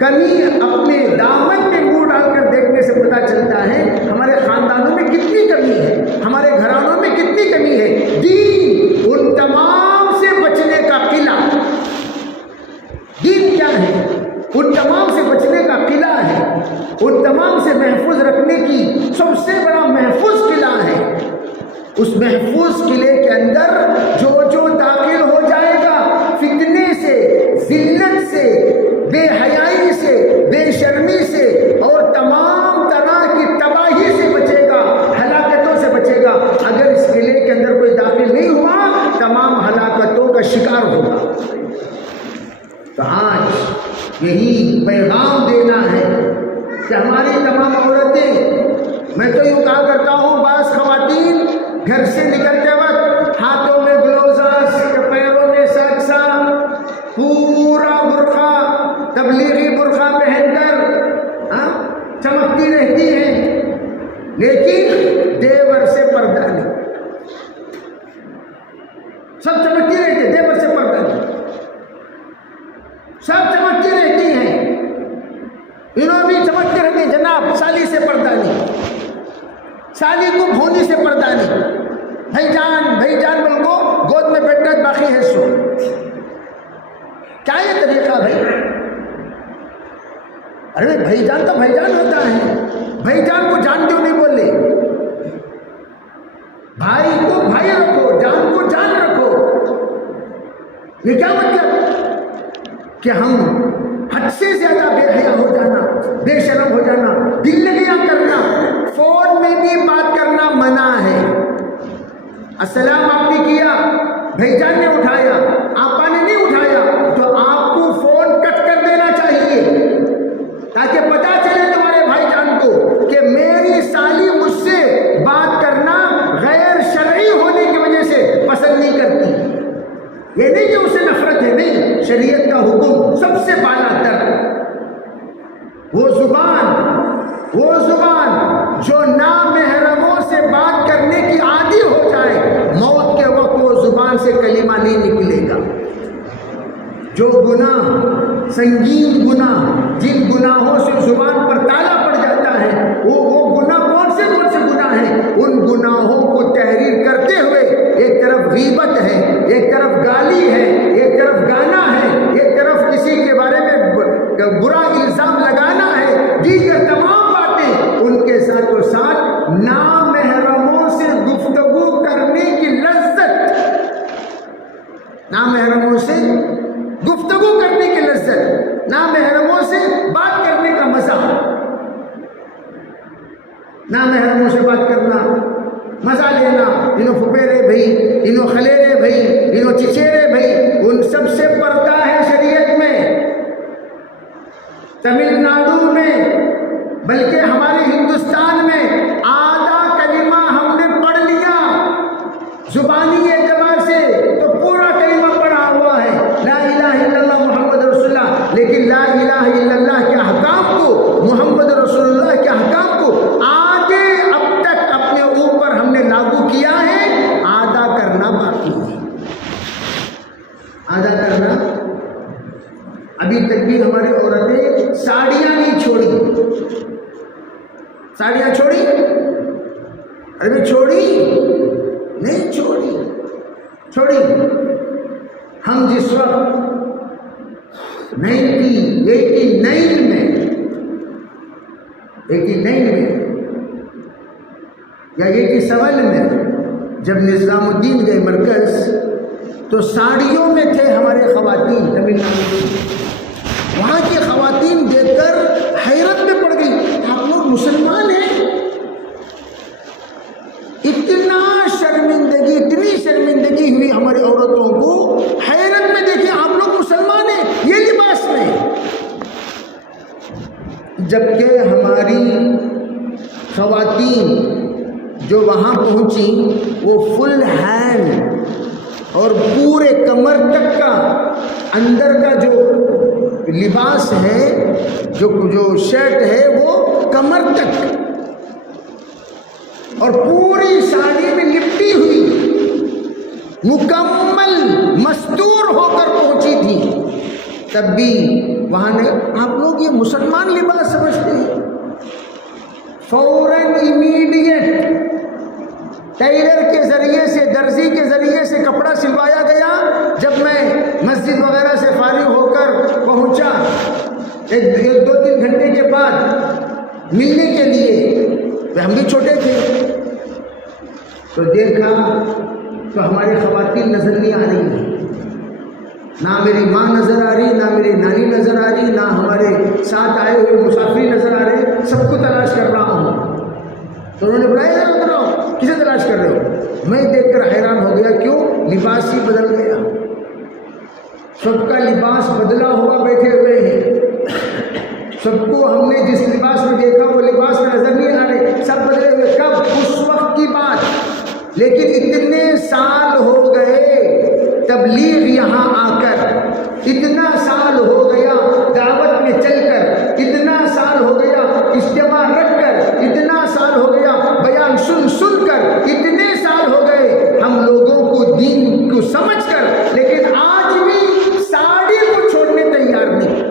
کمی اپنے دامن میں منہ ڈال کر دیکھنے سے پتہ چلتا ہے ہمارے خاندانوں میں کتنی کمی ہے، ہمارے گھرانوں میں کتنی کمی ہے۔ دین ان تمام سے بچنے کا قلعہ، دین کیا ہے؟ ان تمام سے بچنے کا قلعہ ہے، ان تمام سے محفوظ رکھنے کی سب سے بڑا محفوظ قلعہ ہے۔ اس محفوظ قلعے کے اندر جو داخل ہو جائے گا، فتنے سے، ذلت سے، بے حیائی سے، بے شرمی سے اور تمام طرح کی تباہی سے بچے گا، ہلاکتوں سے بچے گا۔ اگر اس قلعے کے اندر کوئی داخل نہیں ہوا، تمام ہلاکتوں کا شکار ہوگا۔ تو آج یہی پیغام دینا ہے کہ ہماری تمام عورتیں، میں تو یوں کہا کرتا ہوں، بعض خواتین گھر سے نکلتے وقت ہاتھوں میں گلوزز، پیروں میں ساکسا، پورا برقع، تبلیغی برقع پہن کر چمکتی رہتی ہیں، لیکن دیور سے پردہ نہیں۔ سب چمکتی رہتی ہے، دیور سے پردہ نہیں، سب چمکتی رہتی ہیں، انہوں بھی چمکتے رہتے ہیں، جناب سالی سے پردہ نہیں، سالی کو بھونی سے پردہ نہیں، بھائی جان بول کو گود میں بیٹھنا باقی ہے سو۔ کیا یہ طریقہ بھائی؟ ارے بھائی جان تو بھائی جان ہوتا ہے، بھائی جان کو جان کیوں نہیں بولے؟ بھائی کو بھائی رکھو، جان کو جان رکھو۔ یہ کیا مطلب کہ ہم حد سے زیادہ بے حیا ہو جانا، بے شرم ہو جانا، دل لگیا کرنا، فون میں بھی بات کرنا منع ہے۔ السلام آپ نے کیا، بھائی جان نے اٹھایا، آپا نے نہیں اٹھایا، تو آپ کو فون کٹ کر دینا چاہیے تاکہ پتہ چلے تمہارے بھائی جان کو کہ میری سالی مجھ سے بات کرنا غیر شرعی ہونے کی وجہ سے پسند نہیں کرتی۔ یہ نہیں کہ اسے نفرت ہے، نہیں، شریعت کا حکم سب سے بالا تر۔ وہ زبان جو نامحرموں سے بات کرنے کی عادی ہو جائے، موت کے وقت وہ زبان سے کلمہ نہیں نکلے گا۔ جو گناہ، سنگین گناہ، جن گناہوں سے زبان پر تالا پڑ جاتا ہے، وہ گناہ کون سے گناہ ہیں؟ ان گناہوں کو تحریر کرتے ہوئے ایک طرف غیبت ہے، ایک طرف گالی ہے، ایک طرف گانا ہے، ایک طرف کسی کے بارے میں برا الزام لگانا ہے، دیگر تمام باتیں ان کے ساتھ و ساتھ نامحرموں سے گفتگو کرنے کی لذت، نامحرموں سے گفتگو کرنے کی لذت، نامحرموں سے بات کرنے کا مزہ، نامحرموں سے بات کرنا، مزہ لینا، انہوں پھپیرے بھائی، انہوں خلیرے بھائی، انہوں چچیرے بھائی، ان سب سے پردہ ہے شریعت میں۔ تمل ناڈو میں، بلکہ ہمارے ہندوستان میں آدھا کلمہ ہم نے پڑھ لیا زبانی اعتبار سے تو پورا کلمہ پڑھا ہوا ہے، لا الہ الا اللہ محمد رسول اللہ، لیکن لا الہ الا اللہ کے احکام کو، محمد رسول اللہ کے احکام کو آگے اب تک اپنے اوپر ہم نے لاگو کیا ہے، آدھا کرنا باقی ہے، آدھا کرنا۔ ابھی تک بھی ہماری عورتیں ساڑیاں نہیں چھوڑی، ساڑیاں چھوڑی؟ ارے چھوڑی نہیں، چھوڑی۔ ہم جس وقت 1989 میں 89 میں یا 87 میں جب نظام الدین گئے مرکز تو ساڑیوں میں تھے ہمارے خواتین تمل ناڈو کی. وہاں کی خواتین دیکھ کر حیرت میں پڑ گئی, آپ لوگ مسلمان ہیں؟ اتنا شرمندگی, اتنی شرمندگی ہوئی ہماری عورتوں کو, حیرت میں دیکھیں آپ لوگ مسلمان ہیں یہ لباس میں. جبکہ ہماری خواتین جو وہاں پہنچی وہ فل ہینڈ اور پورے کمر تک کا اندر کا جو لباس ہے, جو شرٹ ہے وہ کمر تک اور پوری ساڑی میں لپٹی ہوئی مکمل مستور ہو کر پہنچی تھی. تب بھی وہاں نے آپ لوگ یہ مسلمان لباس سمجھتے ہیں. فوراً امیڈیٹ ٹیلر کے ذریعے سے, درزی کے ذریعے سے کپڑا سلوایا گیا. جب میں مسجد وغیرہ سے فارغ ہو کر پہنچا ایک دو تین گھنٹے کے بعد ملنے کے لیے, ہم بھی چھوٹے تھے, تو دیکھا تو ہماری خواتین نظر نہیں آ رہی ہیں. نہ میری ماں نظر آ رہی, نہ میری نانی نظر آ رہی, نہ ہمارے ساتھ آئے ہوئے مسافری نظر آ رہے. سب کو تلاش کر رہا ہوں. تو انہوں نے بلایا اتراؤ, کسے تلاش کر رہے ہو؟ میں دیکھ کر حیران ہو گیا, کیوں؟ لباس ہی بدل گیا. سب کا لباس بدلا ہوا بیٹھے ہوئے ہیں. سب کو ہم نے جس لباس میں دیکھا وہ لباس میں نظر نہیں آ رہے, سب بدلے ہوئے. کب؟ اس وقت کی بات. لیکن اتنے سال ہو گئے تبلیغ یہاں آ کر, اتنا سال ہو گیا دعوت میں چل کر, اتنا سال ہو گیا اجتماع رکھ کر, اتنا سال ہو گیا بیان سن کر, اتنے سال ہو گئے ہم لوگوں کو دین کو سمجھ کر, لیکن آج بھی ساڑی کو چھوڑنے تیار نہیں.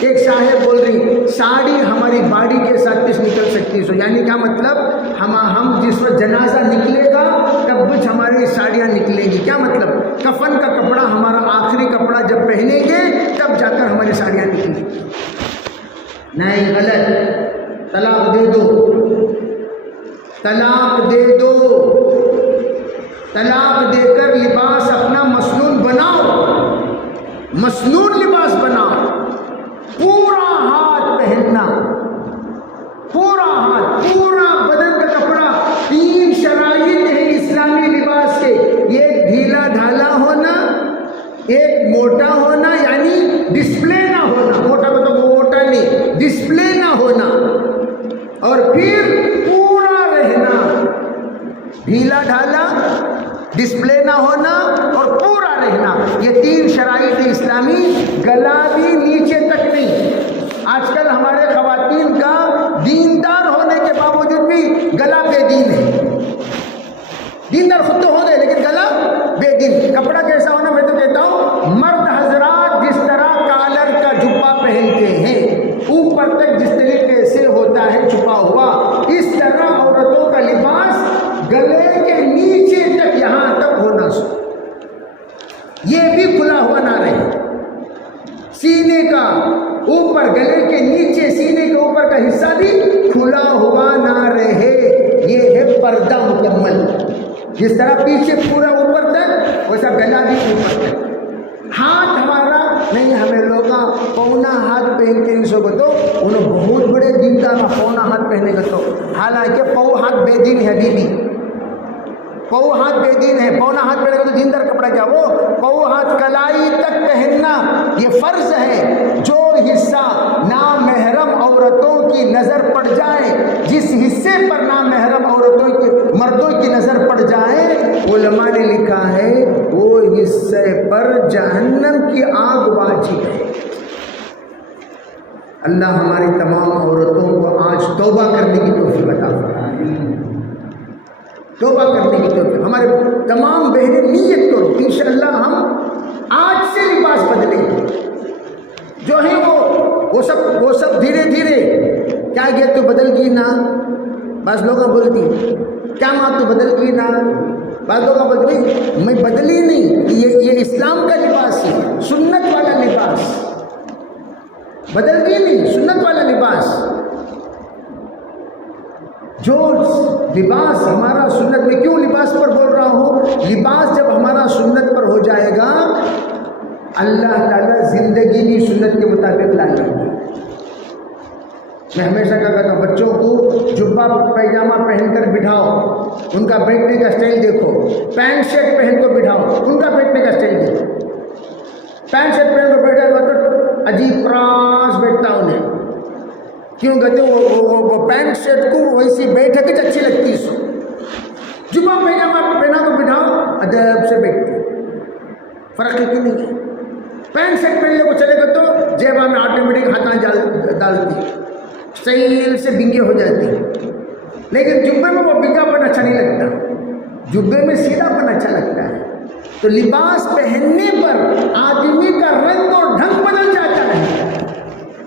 ایک صاحب بول رہی ساڑی ہماری باڈی کے ساتھ کس نکل سکتی ہے. یعنی کیا مطلب؟ ہم جس وقت جنازہ نکلے گا تب کچھ ہماری ساڑیاں نکلیں گی. کیا مطلب؟ کفن کا کپڑا ہمارا آخری کپڑا جب پہنیں گے تب جا کر ہماری ساڑیاں نکلیں گی. نہیں, غلط. طلاق دے دو, طلاق دے دو. طلاق دے کر لباس اپنا مسنون بناؤ, مسنون لباس بناؤ. پورا ہاتھ پہننا, پورا ہاتھ, پورا بدن کا کپڑا. 3 شرائط ہیں اسلامی لباس کے. ایک ڈھیلا ڈھالا ہونا, ایک موٹا ہونا یعنی ڈسپلے نہ ہونا, موٹا مطلب موٹا نہیں, ڈسپلے نہ ہونا, اور پھر پورا رہنا. ڈھیلا ڈھالا, ڈسپلے نہ ہونا اور پورا رہنا. یہ 3 شرائط اسلامی. گلا بھی نیچے تک نہیں. آج کل ہمارے خواتین کا دیندار ہونے کے باوجود بھی گلا بے دین ہے. دیندار خود تو ہو گئے لیکن گلا بے دین. کپڑا کیسا ہونا؟ میں تو کہتا ہوں مرد حضرات جس طرح کالر کا جبہ پہنتے ہیں, اوپر تک جس طریقے سے ہوتا ہے چھپا ہوا, اس طرح عورتوں کا لباس گلے کے نیچے تک یہاں تک ہونا چاہیے. یہ بھی کھلا ہوا نہ رہے. سینے کا اوپر, گلے کے نیچے سینے کے اوپر کا حصہ بھی کھلا ہوا نہ رہے. یہ ہے پردہ مکمل. جس طرح پیچھے پورا اوپر تک ویسا گلا بھی اوپر تک. ہاتھ ہمارا نہیں, ہمیں لوگ پونا ہاتھ پہنتے ہیں سو کو, تو انہوں بہت بڑے دیندار پونا ہاتھ پہنے کا. تو حالانکہ پو ہاتھ بے دین ہے. بی پو ہاتھ بے دین ہے. پونا ہاتھ پہنے کا تو دیندار کپڑا کیا؟ وہ پو ہاتھ کلائی تک پہننا یہ فرض ہے. جو حصہ نامحرم عورتوں کی نظر پڑ جائے, جس حصے پر نامحرم عورتوں کی مردوں کی نظر پڑ جائے, علماء نے لکھا ہے وہ حصے پر جہنم کی آگ واجب ہے. اللہ ہماری تمام عورتوں کو آج توبہ کرنے کی توفیق عطا فرمائے. توبہ کرنے کی توفیق. ہمارے تمام بہنیں نیت کرو انشاءاللہ ہم آج سے لباس بدلیں گے. جو ہیں وہ سب دھیرے دھیرے. کیا یہ تو بدل گئی نا, بعض لوگ بولتی کیا ماں تو بدل گئی نا, بعض لوگ بدل گئی. میں بدلی نہیں, یہ اسلام کا لباس ہے, سنت والا لباس. بدل گئی نہیں, سنت والا لباس. جو لباس ہمارا سنت میں، کیوں لباس پر بول رہا ہوں؟ لباس جب ہمارا سنت پر ہو جائے گا اللہ تعالیٰ زندگی بھی سنت کے مطابق لائیں گے۔ میں ہمیشہ کہتا ہوں بچوں کو جبہ پیجامہ پہن کر بٹھاؤ، ان کا بیٹھنے کا سٹائل دیکھو، پینٹ شرٹ پہن کر بٹھاؤ، ان کا بیٹھنے کا سٹائل دیکھو۔ پینٹ شرٹ پہن کر بیٹھا ہوا تو عجیب پراس بیٹھتا انہیں، کیوں کہتے وہ پینٹ شرٹ کو ویسی بیٹھک اچھی لگتی ہے، سو جبہ پیجامہ پہنا کو بٹھاؤ ادب سے بیٹھتے، فرق کی نہیں ہے۔ پینٹ شرٹ پہننے کو چلے گا تو جیبا میں آٹومیٹک ہاتھ ڈالتی، سیل سے بنگے ہو جاتی، لیکن جبے میں وہ بنگا پن اچھا نہیں لگتا، جبے میں سیدھا پن اچھا لگتا ہے۔ تو لباس پہننے پر آدمی کا رنگ اور ڈھنگ بدل جاتا ہے،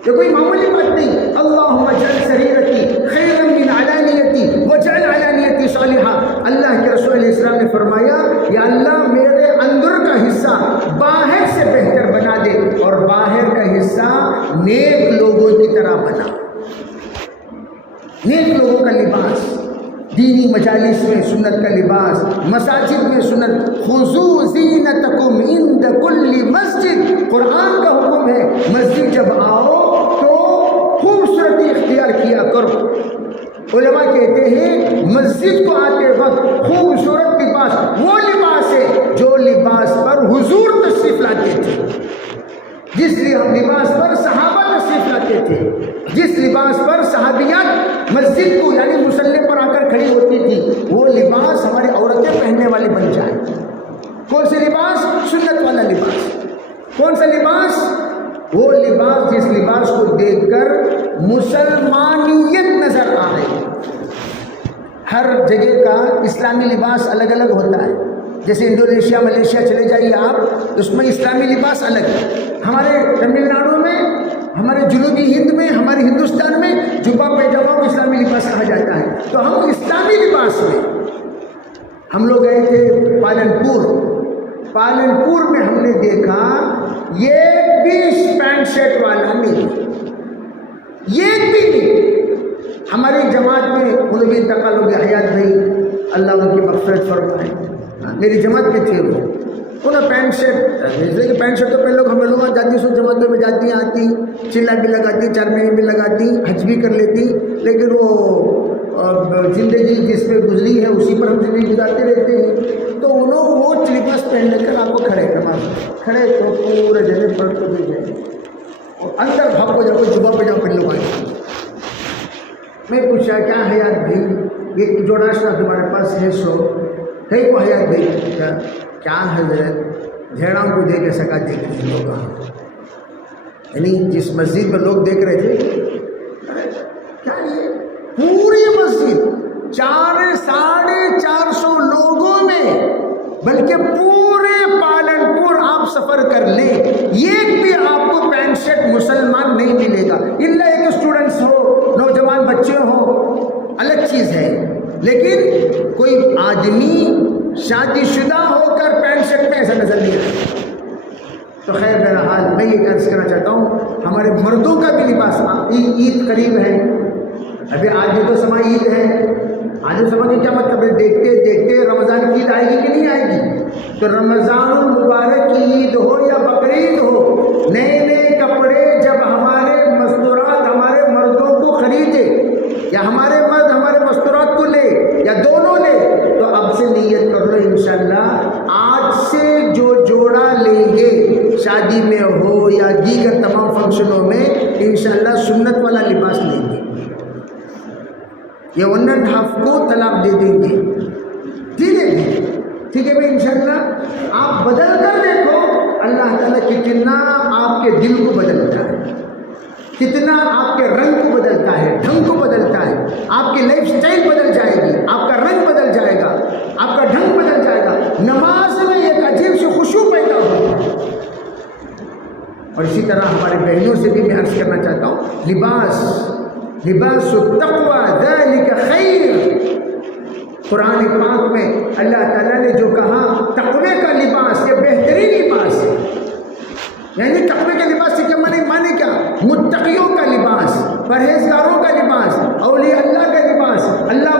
یہ کوئی معمولی بات نہیں۔ اللہم اجعل سریرتی خیرا من علانیتی واجعل علانیتی صالحا، اللہ کے رسول علیہ السلام نے فرمایا یا اللہ میرے اندر کا حصہ باہر سے بہتر بنا دے اور باہر کا حصہ نیک لوگوں کی طرح بنا۔ نیک لوگوں کا لباس، دینی مجالس میں سنت کا لباس، مساجد میں سنت، خذوا زینتکم عند کل مسجد، قرآن کا حکم ہے مسجد جب آؤ تو خوبصورتی اختیار کیا کرو۔ علماء کہتے ہیں مسجد کو آتے وقت خوبصورت لباس وہ لباس ہے جو لباس پر حضور تشریف لاتے تھے، جس لباس پر صحابہ تشریف لاتے تھے، جس لباس پر صحابیات مسجد کو یعنی مصلی پر آ کر کھڑی ہوتی تھی، وہ لباس ہماری عورتیں پہننے والے بن جائیں۔ کون سے لباس؟ سنت والا لباس۔ کون سا لباس؟ وہ لباس جس لباس کو دیکھ کر مسلمانیت نظر آ رہی ہے۔ ہر جگہ کا اسلامی لباس الگ الگ ہوتا ہے، جیسے انڈونیشیا ملیشیا چلے جائیے آپ، اس میں اسلامی لباس الگ ہے۔ ہمارے تمل ناڈو میں، ہمارے جنوبی ہند میں، ہمارے ہندوستان میں جبہ پیجامہ کو اسلامی لباس کہا جاتا ہے۔ تو ہم اسلامی لباس میں ہم لوگ گئے تھے پالنپور میں ہم نے دیکھا یہ بھی پینٹ شرٹ والا نہیں، یہ بھی نہیں۔ ہماری جماعت میں انہوں بھی انتقال ہو گیا، حیات بھائی اللہ ان کی مغفرت فرمائے، میری جماعت میں تھے وہ، انہوں پینٹ شرٹ، اس لیے کہ پینٹ شرٹ تو پہن لوگ ہم لوگ جاتی سو جماعتوں میں جاتی آتی، چلا بھی لگاتی، 4 مہینے بھی لگاتی، حج بھی کر لیتی، لیکن وہ زندگی جس پہ گزری ہے اسی پر ہم زندگی گزارتے رہتے ہیں۔ تو انہوں وہ لباس پہن لے کر آپ کو کھڑے کھڑے تو پورے جگہ پر تو دے جائے اور اندر بھاگ کو جب جبہ پہ جاؤ پہن لو۔ میں پوچھا کیا حیات بھائی یہ جوڑا شاہ تمہارے پاس ہے؟ سو ہے کو حیات بھائی کیا حضرت جھیڑاؤں کو دیکھ ایسا کا دیکھ رہے لوگ، یعنی جس مسجد میں لوگ دیکھ رہے تھے کیا یہ پوری مسجد 450 لوگوں میں، بلکہ پورے پالنپور آپ سفر کر لیں ایک بھی آپ کو پینٹ شرٹ مسلمان نہیں ملے گا، الا ایک اسٹوڈنٹس ہو، نوجوان بچے ہو، الگ چیز ہے، لیکن کوئی آدمی شادی شدہ ہو کر پینٹ شرٹ میں ایسا نظر نہیں آتا۔ تو خیر بہرحال میں یہ عرض کرنا چاہتا ہوں ہمارے مردوں کا بھی لباس، عید قریب ہے، ابھی آج تو سما عید ہے، آج سما کی کیا مطلب ہے؟ دیکھتے دیکھتے رمضان کی عید آئے گی کہ نہیں آئے گی؟ تو رمضان المبارک کی عید ہو یا بقرعید ہو، نئے نئے کپڑے جب ہمارے مستورات ہمارے مردوں کو خریدے یا ہمارے مرد ہمارے مستورات کو لے یا دونوں لے، تو اب سے نیت کر لو انشاءاللہ آج سے جو جوڑا لیں گے شادی میں ہو یا دیگر تمام فنکشنوں میں انشاءاللہ سنت والا لباس لیں گے، یہ 1.5 کو طلاق دے دیں گے، ٹھیک ہے بھائی انشاءاللہ۔ آپ بدل کر دیکھو اللہ تعالیٰ کتنا آپ کے دل کو بدلتا ہے، کتنا آپ کے رنگ کو بدلتا ہے، ڈھنگ کو بدلتا ہے، آپ کی لائف سٹائل بدل جائے گی، آپ کا رنگ بدل جائے گا، آپ کا ڈھنگ بدل جائے گا، نماز میں ایک عجیب سی خشوع پیدا ہوگی۔ اور اسی طرح ہمارے بہنوں سے بھی میں عرض کرنا چاہتا ہوں لباس التقوی ذالک خیر، قرآن پاک میں اللہ تعالیٰ نے جو کہا تقوی کا لباس یہ بہترین لباس ہے، یعنی تقوی کے لباس سے کیا مانے کیا؟ متقیوں کا لباس، پرہیزگاروں کا لباس، اولیاء اللہ کا لباس، اللہ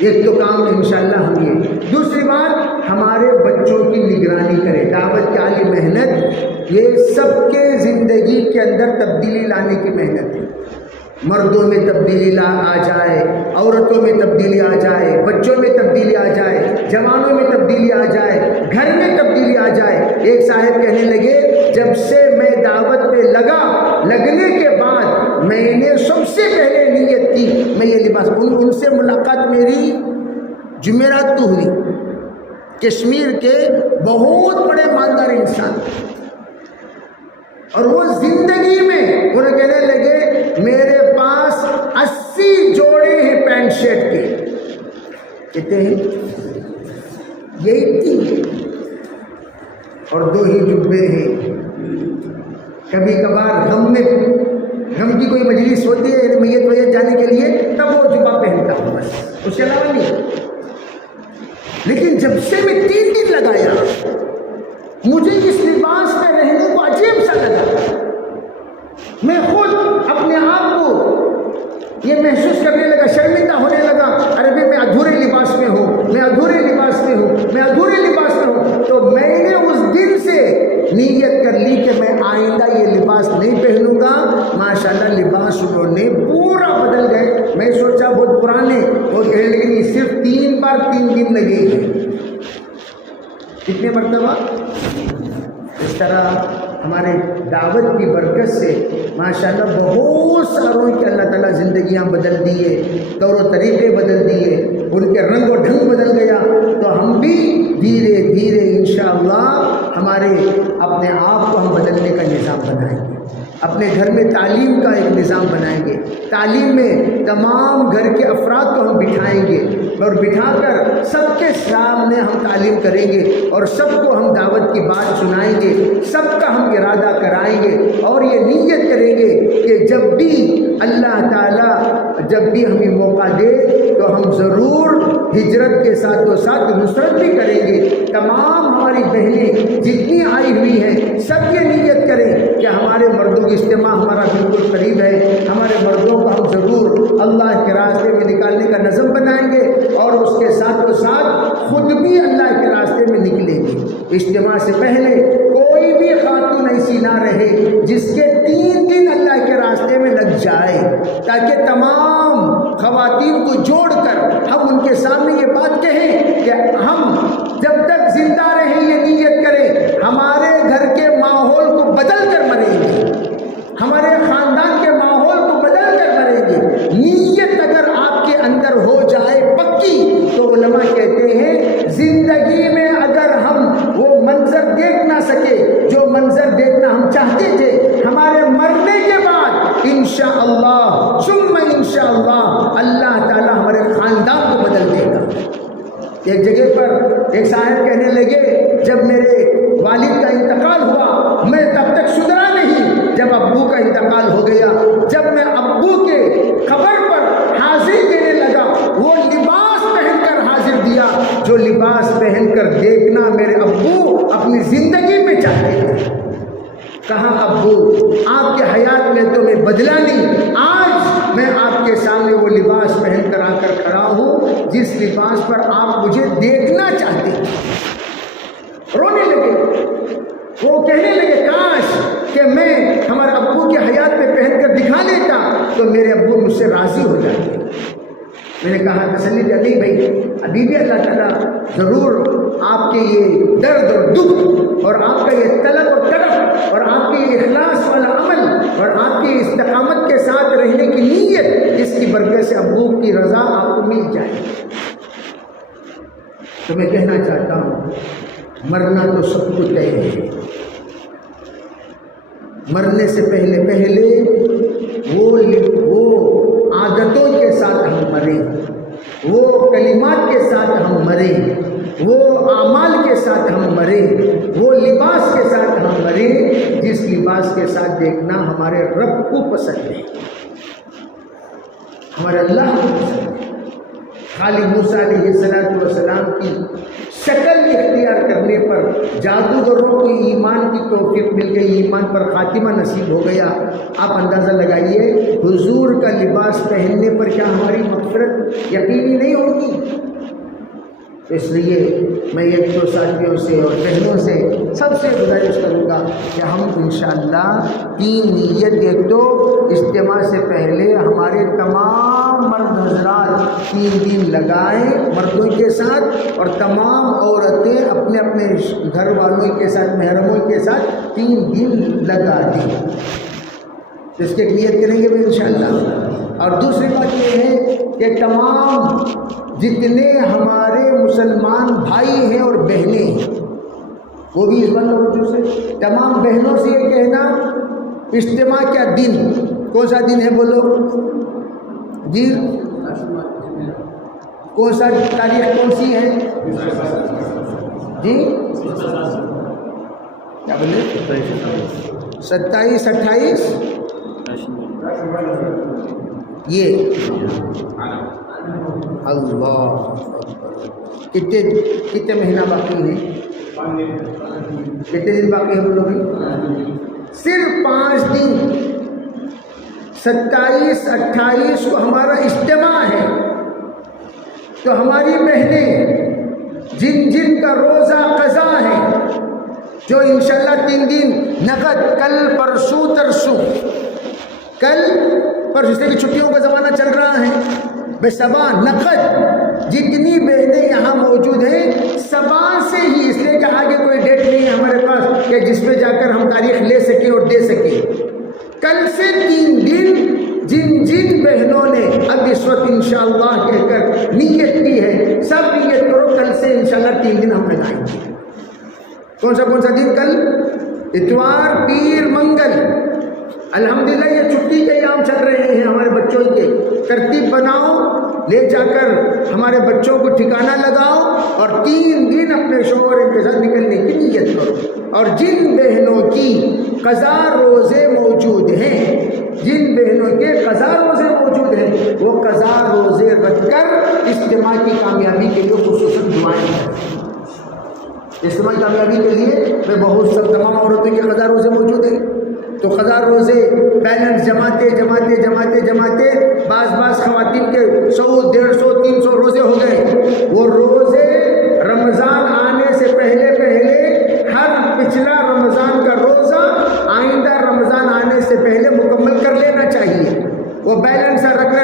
ایک تو کام انشاءاللہ ہم یہ. دوسری بات ہمارے بچوں کی نگرانی کرے. دعوت کی عالی محنت یہ سب کے زندگی کے اندر تبدیلی لانے کی محنت ہے. مردوں میں تبدیلی آ جائے، عورتوں میں تبدیلی آ جائے، بچوں میں تبدیلی آ جائے، جوانوں میں تبدیلی آ جائے، گھر میں تبدیلی آ جائے. ایک صاحب کہنے لگے جب سے میں دعوت پہ لگنے کے بعد میں نے سب سے پہلے نیت کی میں یہ لباس. ان سے ملاقات میری جمعرات کو ہوئی. کشمیر کے بہت بڑے مالدار انسان، اور وہ زندگی میں انہیں کہنے لگے میرے پاس 80 جوڑے ہیں پینٹ شرٹ کے. کہتے ہیں یہی 3 اور 2 ہی جبے ہیں. کبھی کبھار غم کی کوئی مجلس ہوتی ہے میت جانے کے لیے تب وہ جبہ پہنتا ہوں، بس اس کے علاوہ نہیں. لیکن جب سے میں 3 دن لگایا مجھے اس لباس میں رہنے کو عجیب سا لگا. میں خود اپنے آپ کو یہ محسوس کرنے لگا، شرمندہ ہونے لگا. ارے میں ادھورے لباس میں ہوں، میں ادھورے لباس میں ہوں، میں ادھورے لباس میں ہوں. تو میں نے اس دن سے نیت کر لی کہ میں آئندہ یہ لباس نہیں پہنوں گا. ماشاءاللہ لباس انہوں نے پورا بدل گئے. میں سوچا بہت پرانے، وہ کہنے لگے صرف 3 بار 3 دن لگے ہیں. کتنے مرتبہ؟ اس طرح ہمارے دعوت کی برکت سے ماشاءاللہ بہت ساروں کے اللہ تعالیٰ زندگیاں بدل دیے، طور و طریقے بدل دیے، ان کے رنگ و ڈھنگ بدل گیا. تو ہم بھی دھیرے دھیرے انشاءاللہ ہمارے اپنے آپ کو ہم بدلنے کا نظام بنائیں گے. اپنے گھر میں تعلیم کا ایک نظام بنائیں گے. تعلیم میں تمام گھر کے افراد کو ہم بٹھائیں گے اور بٹھا کر سب کے سامنے ہم تعلیم کریں گے اور سب کو ہم دعوت کی بات سنائیں گے. سب کا ہم ارادہ کرائیں گے اور یہ نیت کریں گے کہ جب بھی اللہ تعالیٰ جب بھی ہمیں موقع دے تو ہم ضرور ہجرت کے ساتھ و ساتھ نصرت بھی کریں گے. تمام ہماری بہنیں جتنی آئی ہوئی ہیں سب یہ نیت کریں کہ ہمارے مردوں کی اجتماع ہمارا بالکل قریب ہے. ہمارے مردوں کو ہم ضرور اللہ کے راستے میں نکالنے کا نظم بنائیں گے اور اس کے ساتھ و ساتھ خود بھی اللہ کے راستے میں نکلیں گے. اجتماع سے پہلے کوئی بھی خاتون ایسی نہ رہے جس کے 3 دن اللہ کے راستے میں لگ جائے، تاکہ تمام خواتین کو جوڑ کر ہم ان کے سامنے یہ بات کہیں کہ ہم جب تک زندہ رہیں یہ نیت کریں ہمارے گھر کے ماحول کو بدل کر مریں گے، ہمارے خاندان کے ماحول کو بدل کر مریں گے. نیت اگر آپ کے اندر ہو جائے پکی تو علماء کہتے ہیں زندگی میں اگر ہم وہ منظر دیکھ نہ سکے جو منظر دیکھنا ہم چاہتے تھے، ہمارے مرنے کے بعد انشاءاللہ ثم انشاءاللہ اللہ تعالیٰ ہمارے خاندان کو بدل دے گا. ایک جگہ پر ایک صاحب کہنے لگے جب میرے والد کا انتقال ہوا میں تب تک سدھرا نہیں. جب ابو کا انتقال ہو گیا، جب میں ابو کے قبر پر حاضری دینے لگا وہ لباس پہن کر حاضر دیا جو لباس پہن کر دیکھنا میرے ابو اپنی زندگی میں چاہتے تھے. کہا ابو آپ کے حیات میں تو میں بدلا نہیں، آج میں آپ کے سامنے وہ لباس پہن کر آ کر کھڑا ہوں جس لباس پر آپ مجھے دیکھنا چاہتے ہیں. رونے لگے. وہ کہنے لگے کاش کہ میں ہمارے ابو کے حیات میں پہن کر دکھا لیتا تو میرے ابو مجھ سے راضی ہو جاتے. میں نے کہا تسلی دیا نہیں بھائی، ابھی بھی اللہ تعالیٰ ضرور آپ کے یہ درد اور دکھ اور آپ کا یہ طلب اور تڑپ اور آپ کے یہ اخلاص والا عمل اور آپ کی استقامت کے ساتھ رہنے کی نیت، اس کی برکت سے ابو کی رضا آپ کو مل جائے. تو میں کہنا چاہتا ہوں مرنا تو سب کچھ طے ہے. مرنے سے پہلے وہ عادتوں کے ساتھ ہم مریں، وہ کلمات کے ساتھ ہم مریں، وہ اعمال کے ساتھ ہم مریں، وہ لباس کے ساتھ ہم مریں جس لباس کے ساتھ دیکھنا ہمارے رب کو پسند ہے، ہمارے اللہ کو پسند ہے. خالی موسیٰ علیہ السلام کی شکل اختیار کرنے پر جادوگروں کو ایمان کی توفیق مل گئی، ایمان پر خاتمہ نصیب ہو گیا۔ آپ اندازہ لگائیے حضور کا لباس پہننے پر کیا ہماری مغفرت یقینی نہیں ہوگی؟ اس لیے میں ایک دو ساتھیوں سے اور بہنوں سے سب سے گزارش کروں گا کہ ہم انشاءاللہ 3 نیت، ایک تو اجتماع سے پہلے ہمارے تمام مرد حضرات 3 دن لگائیں مردوں کے ساتھ، اور تمام عورتیں اپنے اپنے گھر والوں کے ساتھ، محرموں کے ساتھ 3 دن لگا دیں۔ اس کی نیت کریں گے بھی انشاءاللہ۔ اور دوسری بات یہ ہے کہ تمام جتنے ہمارے مسلمان بھائی ہیں اور بہنیں ہیں وہ بھی اس بات توجہ سے، تمام بہنوں سے یہ کہنا اجتماع کیا دن، کون سا دن ہے بولو جی، کون سا تاریخ کون سی ہے جی، کیا بولے 27 28 یہ اللہ کتنے مہینہ باقی ہے، کتنے دن باقی ہے بولو بھائی؟ صرف 5 دن، 27 28 کو ہمارا اجتماع ہے۔ تو ہماری بہنیں جن جن کا روزہ قضا ہے، جو انشاءاللہ 3 دن نقد، کل پرسوں ترسوں، کل پرسوں، اس لیے کہ چھٹیوں کا زمانہ چل رہا ہے، بے صبا نقد جتنی بہنیں یہاں موجود ہیں صبا سے ہی، اس لیے کہ آگے کوئی ڈیٹ نہیں ہے ہمارے پاس کہ جس میں جا کر ہم تاریخ لے سکیں اور دے سکیں، کل سے 3 دن جن جن بہنوں نے اب اس وقت انشاءاللہ کہہ کر نیت کی ہے، سب نیت کرو کل سے انشاءاللہ 3 دن ہم لگائیں گے۔ کون سا دن؟ کل اتوار، پیر، منگل۔ الحمدللہ یہ چھٹی کے ایام چل رہے ہیں ہمارے بچوں کے، ترتیب بناؤ، لے جا کر ہمارے بچوں کو ٹھکانہ لگاؤ اور 3 دن اپنے شوہر کے ساتھ نکلنے کی نیت کرو۔ اور جن بہنوں کی قضا روزے موجود ہیں، جن بہنوں کے قضا روزے موجود ہیں، وہ قضا روزے رکھ کر اجتماع کی کامیابی کے لیے خصوصاً دعائیں کریں۔ اجتماعی کامیابی کے لیے میں بہت سب تمام عورتوں کے قضا روزے موجود ہیں، تو قضا روزے بیلنس جماتے بعض خواتین کے 100 150 300 روزے ہو گئے۔ وہ روزے رمضان آنے سے پہلے ہر پچھلا رمضان کا روزہ آئندہ رمضان آنے سے پہلے مکمل کر لینا چاہیے۔ وہ بیلنس رکھ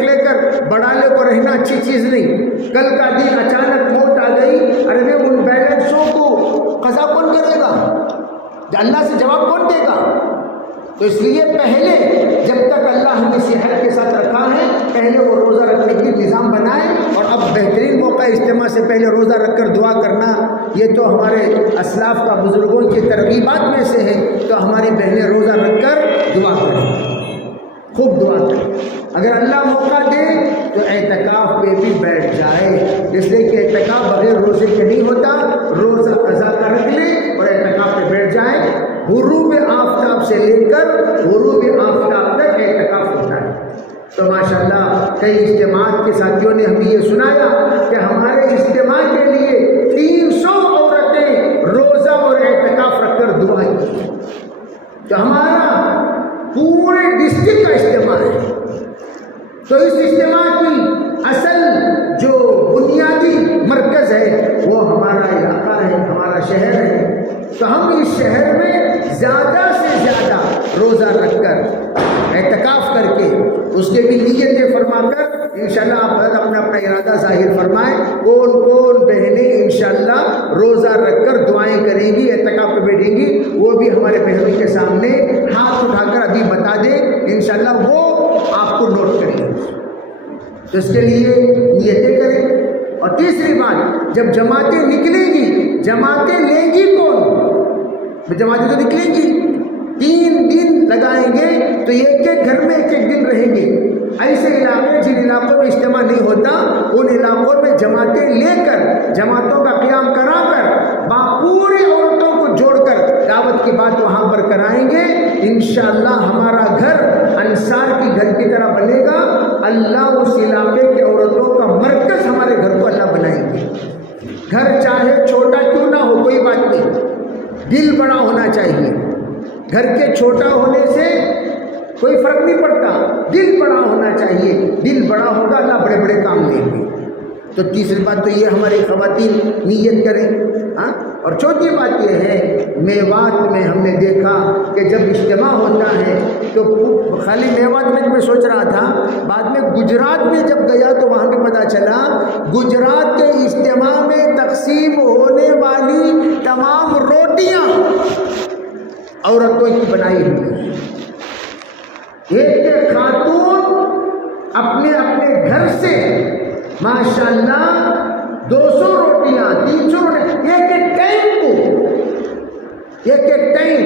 لے کر بڑھا لے کو رہنا اچھی چیز نہیں۔ کل کا دن اچانک موت آ گئی، ارے ان بیلنسوں کو قضا کون کرے گا؟ اللہ سے جواب کون دے گا؟ تو اس لیے پہلے جب تک اللہ ہمیں صحت کے ساتھ رکھا ہے، پہلے وہ روزہ رکھنے کی نظام بنائے۔ اور اب بہترین موقع اجتماع سے پہلے روزہ رکھ کر دعا کرنا، یہ تو ہمارے اسلاف کا بزرگوں کی ترغیبات میں سے ہے۔ تو ہماری بہنیں روزہ رکھ کر دعا کریں، خوب دعا کریں۔ اگر اللہ موقع دے تو اعتکاف پہ بھی بیٹھ جائے، اس لیے کہ اعتکاف بغیر روزے کے نہیں ہوتا۔ روزہ قضا کر رکھ لیں اور اعتکاف پہ بیٹھ جائیں۔ غروب آفتاب سے لے کر غروب آفتاب تک اعتکاف ہوتا ہے۔ تو ماشاءاللہ کئی اجتماعات کے ساتھیوں نے ہمیں یہ سنایا کہ ہمارے اجتماع کے لیے 300 عورتیں روزہ اور اعتکاف رکھ کر دعا کی۔ تو ہمارا پورے ڈسٹرکٹ کا اجتماع ہے، تو اس اجتماع کی اصل جو بنیادی مرکز ہے وہ ہمارا علاقہ ہے، ہمارا شہر ہے۔ تو ہم اس شہر میں زیادہ سے زیادہ روزہ رکھ کر اعتکاف کر کے اس کے بھی نیتیں فرما کر انشاءاللہ آپ اپنا ارادہ ظاہر فرمائیں۔ کون بہنیں انشاءاللہ روزہ رکھ کر دعائیں کریں گی، اعتکاف پہ بیٹھیں گی، وہ بھی ہمارے بہنوں کے سامنے ہاتھ اٹھا کر ابھی بتا دیں، انشاءاللہ وہ آپ کو نوٹ کریں۔ تو اس کے لیے نیتیں کریں۔ اور تیسری بات، جب جماعتیں نکلیں گی، جماعتیں لیں گی کون؟ جماعتیں تو نکلیں گی، 3 دن لگائیں گے تو ایک گھر میں ایک دن رہیں گے۔ ایسے علاقے جن علاقوں میں اجتماع نہیں ہوتا، ان علاقوں میں جماعتیں لے کر، جماعتوں کا قیام کرا کر، پوری عورتوں کو جوڑ کر دعوت کی بات وہاں پر کرائیں گے۔ انشاءاللہ ہمارا گھر انصار کی گھر کی طرح بنے گا۔ اللہ اس علاقے کے عورتوں کا گھر چاہے چھوٹا کیوں نہ ہو کوئی بات نہیں، دل بڑا ہونا چاہیے. گھر کے چھوٹا ہونے سے کوئی فرق نہیں پڑتا، دل بڑا ہونا چاہیے. دل بڑا ہوگا اللہ بڑے بڑے کام دیں گے. تو تیسری بات تو یہ ہماری خواتین نیت کریں. ہاں، اور چوتھی بات یہ ہے، میوات میں ہم نے دیکھا کہ جب اجتماع ہوتا ہے تو خالی میوات میں سوچ رہا تھا، بعد میں گجرات میں جب گیا تو وہاں پہ پتہ چلا گجرات کے اجتماع میں تقسیم ہونے والی تمام روٹیاں عورتوں کی بنائی ہوئی. ایک خاتون اپنے گھر سے ماشاءاللہ 200 روٹیاں 300 روٹیاں ایک ٹائم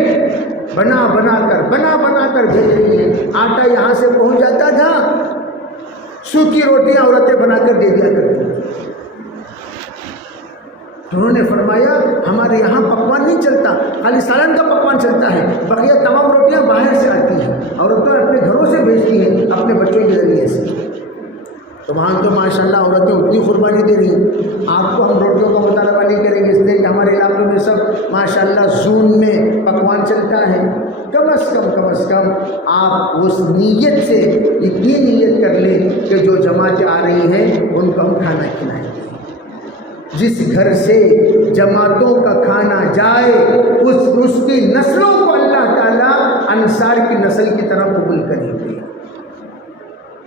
بنا کر بھیج رہی ہے. آٹا یہاں سے پہنچ جاتا تھا، سوکھی روٹیاں عورتیں بنا کر دے دیا کرتی. انہوں نے فرمایا ہمارے یہاں پکوان نہیں چلتا، خالی سالن کا پکوان چلتا ہے، بقیہ تمام روٹیاں باہر سے آتی ہیں، عورتیں اپنے گھروں سے بھیجتی ہیں اپنے بچوں کے ذریعے سے. تو وہاں تو ماشاءاللہ عورتیں اتنی قربانی دے رہی ہیں. آپ کو ہم روٹیوں کا مطالبہ نہیں کریں گے، اس لیے کہ ہمارے علاقوں میں سب ماشاءاللہ زون میں پکوان چلتا ہے. کم از کم آپ اس نیت سے اتنی نیت کر لیں کہ جو جماعتیں آ رہی ہیں ان کو ہم کھانا کھلائیں گے. جس گھر سے جماعتوں کا کھانا جائے اس کی نسلوں کو اللہ تعالیٰ انصار کی نسل کی طرح قبول کریں گے.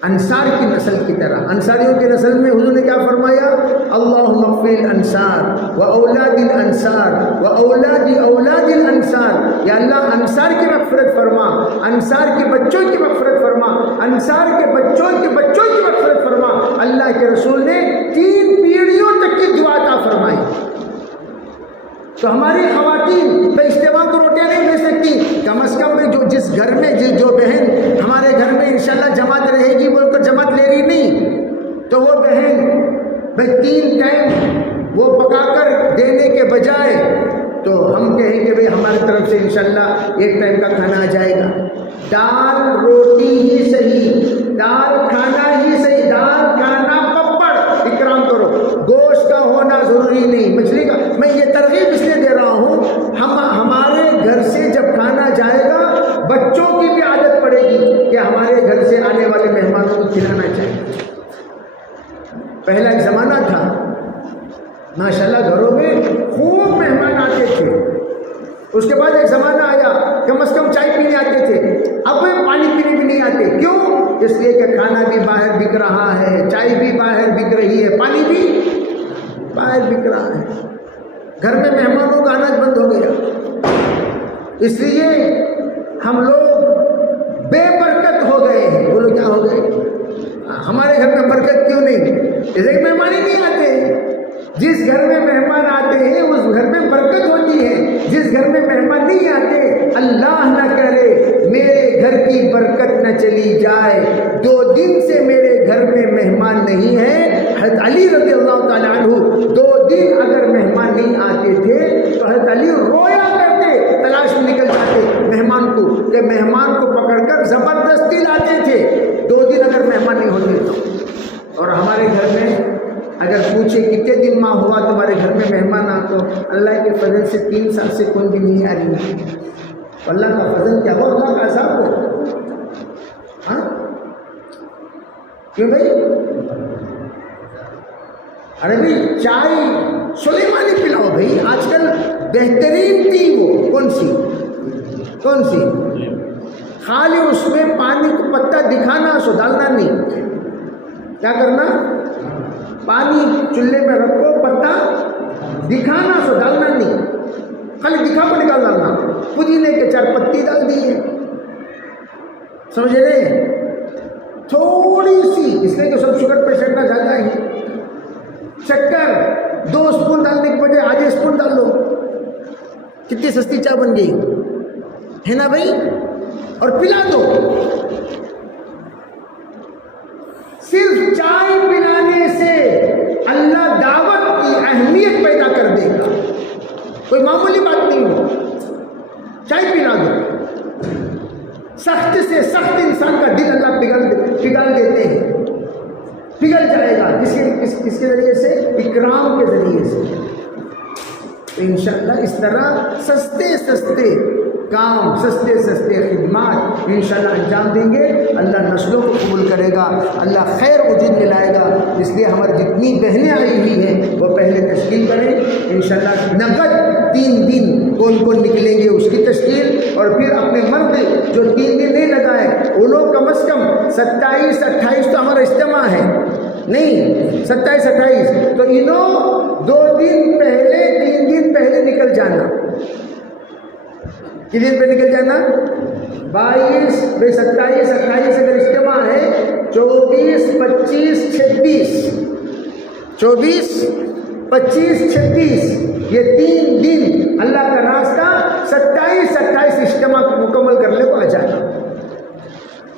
انصار کی نسل کی طرح. انصاریوں کی نسل میں حضور نے کیا فرمایا؟ اللہم اغفر الانصار و اولاد الانصار و اولاد اولاد الانصار. یا اللہ انصار کی مغفرت فرما، انصار کے بچوں کی مغفرت فرما، انصار کے بچوں کے بچوں کی مغفرت فرما. اللہ کے رسول نے 3 پیڑھیوں تک کی دعا عطا فرمائی. تو ہماری خواتین بے اجتماع کو روٹیاں نہیں دے سکتی، کم از کم جو جس گھر میں جو بہن ہمارے گھر میں انشاءاللہ جماعت رہے گی بول کر جماعت لے رہی نہیں، تو وہ بہن بھائی 3 ٹائم وہ پکا کر دینے کے بجائے تو ہم کہیں کہ بھائی ہماری طرف سے انشاءاللہ 1 ٹائم کا کھانا آ جائے گا. دال روٹی ہی صحیح، دال کھانا ہی صحیح، دال کھانا پپڑ اکرام کرو. گوشت کا ہونا ضروری نہیں، مچھلی کا. میں یہ ترغیب اس لیے دے رہا ہوں، ہمارے گھر سے جب کھانا جائے گا بچوں کی بھی عادت پڑے گی کہ ہمارے گھر سے آنے والے مہمانوں کو کھلانا چاہیے. پہلا ایک زمانہ تھا ماشاءاللہ گھروں میں خوب مہمان آتے تھے. اس کے بعد ایک زمانہ آیا کم از کم چائے پینے آتے تھے، اب پانی پینے بھی نہیں آتے. کیوں؟ اس لیے کہ کھانا بھی باہر بک رہا ہے، چائے بھی باہر بک رہی ہے، پانی بھی باہر بک رہا ہے. گھر میں مہمانوں کا آنا بند ہو گیا. اس لیے ہم لوگ بے برکت ہو گئے ہیں. بولو کیا ہو گئے؟ ہمارے گھر میں برکت کیوں نہیں؟ اس لیے مہمان ہی نہیں آتے. جس گھر میں مہمان آتے ہیں اس گھر میں برکت ہوتی ہے. جس گھر میں مہمان نہیں آتے اللہ نہ کرے میرے گھر کی برکت نہ چلی جائے. 2 دن سے میرے گھر میں مہمان نہیں ہے. حضرت علی رضی اللہ تعالیٰ عنہ 2 دن اگر مہمان نہیں آتے تھے تو حضرت علی رویا کرتے، تلاش میں نکل جاتے مہمان کو، کہ مہمان کو پکڑ کر زبردستی لاتے تھے 2 دن اگر مہمان نہیں ہوتے تو. اور ہمارے گھر میں اگر پوچھے کتنے دن ماں ہوا تمہارے گھر میں مہمان آ، تو اللہ کے فضل سے 3 سال سے کوئی بھی نہیں آ رہی ہے. اللہ کا فضل کیا ہو، اللہ کا عذاب ہو. ہاں کیوں بھائی؟ ارے بھائی چائے سلیمانی پلاؤ بھائی. آج کل بہترین ٹی وہ کون سی خالی اس میں پانی کو پتا دکھانا، سو ڈالنا نہیں. کیا کرنا؟ پانی چولہے میں رکھو، پتا دکھانا، سو ڈالنا نہیں. خالی دکھا کو نکال ڈالنا. پودینے کے 4 پتی ڈال دیے، سمجھ رہے؟ تھوڑی سی، اس لیے کہ سب شوگر پیشنٹ نہ زیادہ ہی. شکر 2 اسپون ڈالنے کے بجائے آدھے اسپون ڈال دو. کتنی سستی چائے بن گئی ہے نا بھائی؟ اور پلا دو. صرف چائے پلانے سے اللہ دعوت کی اہمیت پیدا کر دے گا. کوئی معمولی بات نہیں ہو. چائے پلا دو، سخت سے سخت انسان کا دل اللہ پگھال دیتے ہیں، پگھل جائے گا. کس کے ذریعے سے؟ اکرام کے ذریعے سے. تو انشاءاللہ اس طرح سستے سستے کام، سستے سستے خدمات انشاءاللہ انجام دیں گے. اللہ نسلوں کو قبول کرے گا، اللہ خیر اجر دلائے گا. اس لیے ہماری جتنی بہنیں آئی ہوئی ہیں وہ پہلے تشکیل کریں انشاءاللہ. نقد 3 دن کون کون نکلیں گے اس کی تشکیل، اور پھر اپنے مرد جو 3 دن نہیں لگائے وہ لوگ کم از کم 27 28 تو ہمارا اجتماع ہے، نہیں 27 28 تو انہوں 2 دن پہلے 3 دن پہلے نکل جانا. کتنے دن پہ نکل جانا؟ 22 27 28 اگر اجتماع ہے 24 25 26 24 25 26 یہ 3 دن اللہ کا راستہ 27 28 اجتماع مکمل کرنے کو آ جانا.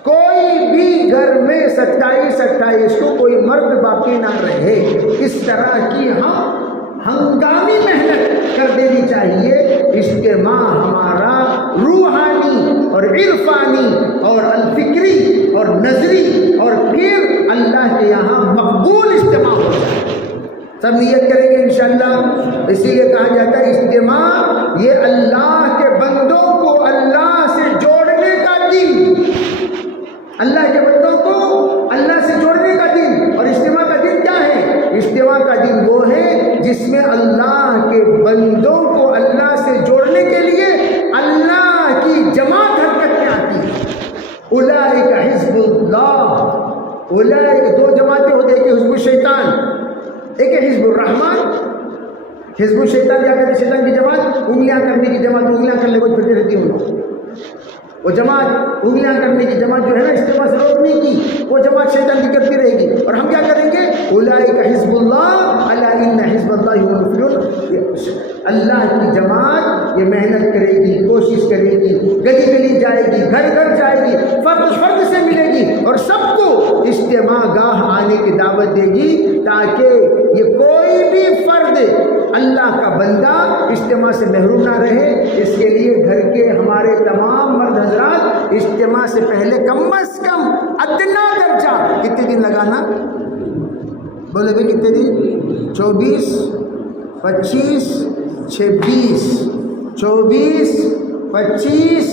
کوئی بھی گھر میں 27 28 کو کوئی مرد باقی نہ رہے. اس طرح کی ہم ہنگامی محنت کر دینی چاہیے. اجتماع ہمارا روحانی اور عرفانی اور الفکری اور نظری اور پھر اللہ کے یہاں مقبول اجتماع ہو جائے. سب نیت کریں گے انشاءاللہ. اسی لیے کہا جاتا ہے اجتماع یہ اللہ کے بندوں کو اللہ سے جوڑنے کا دن، اللہ کے بندوں کو اللہ سے جوڑنے کا دن. اور اجتماع کا دن کیا ہے؟ اجتماع کا دن وہ ہے جس میں اللہ کے بندوں کو اللہ سے جوڑنے کے لیے اللہ کی جماعت حرکت میں آتی ہے. اولئک حزب اللہ. اولئک 2 جماعتیں ہوتی ہیں، ایک حزب الشیطان، ایک ہے حزب الرحمن. حزب الشیطان کیا کہتے ہیں؟ شیطان کی جماعت، انگلیاں کرنے کی جماعت، انگلیاں کرنے کو پھرتی رہتی ہوں. وہ جماعت انگلیاں کرنے کی جماعت جو ہے نا اجتماع سے روکنے کی، وہ جماعت شیطان کی کرتی رہے گی. اور ہم کیا کریں گے؟ اولئک حزب اللہ الا ان حزب اللہ هم المفلحون. اللہ کی جماعت یہ محنت کرے گی، کوشش کرے گی، گلی گلی جائے گی، گھر گھر جائے گی، فرد فرد سے ملے گی اور سب کو اجتماع گاہ آنے کی دعوت دے گی تاکہ یہ کوئی بھی فرد اللہ کا بندہ اجتماع سے محروم نہ رہے. اس کے لیے گھر کے ہمارے تمام مرد حضرات اجتماع سے پہلے کم از کم ادنا درجہ کتنے دن لگانا؟ بولے بھائی کتنے دن؟ 24 25 26 24 25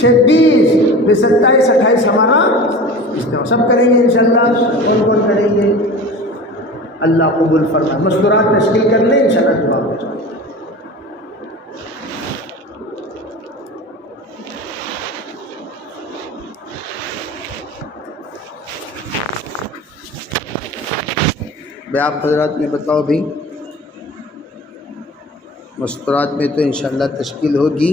26 پھر 27 28 ہمارا اجتماع. سب کریں گے انشاءاللہ. کون کون کریں گے؟ اللہ قبول فرمائے. مشورات تشکیل کر لیں انشاءاللہ دعا ہو جائے. بھائی آپ حضرات میں بتاؤ بھائی، مشورات میں تو انشاءاللہ تشکیل ہوگی.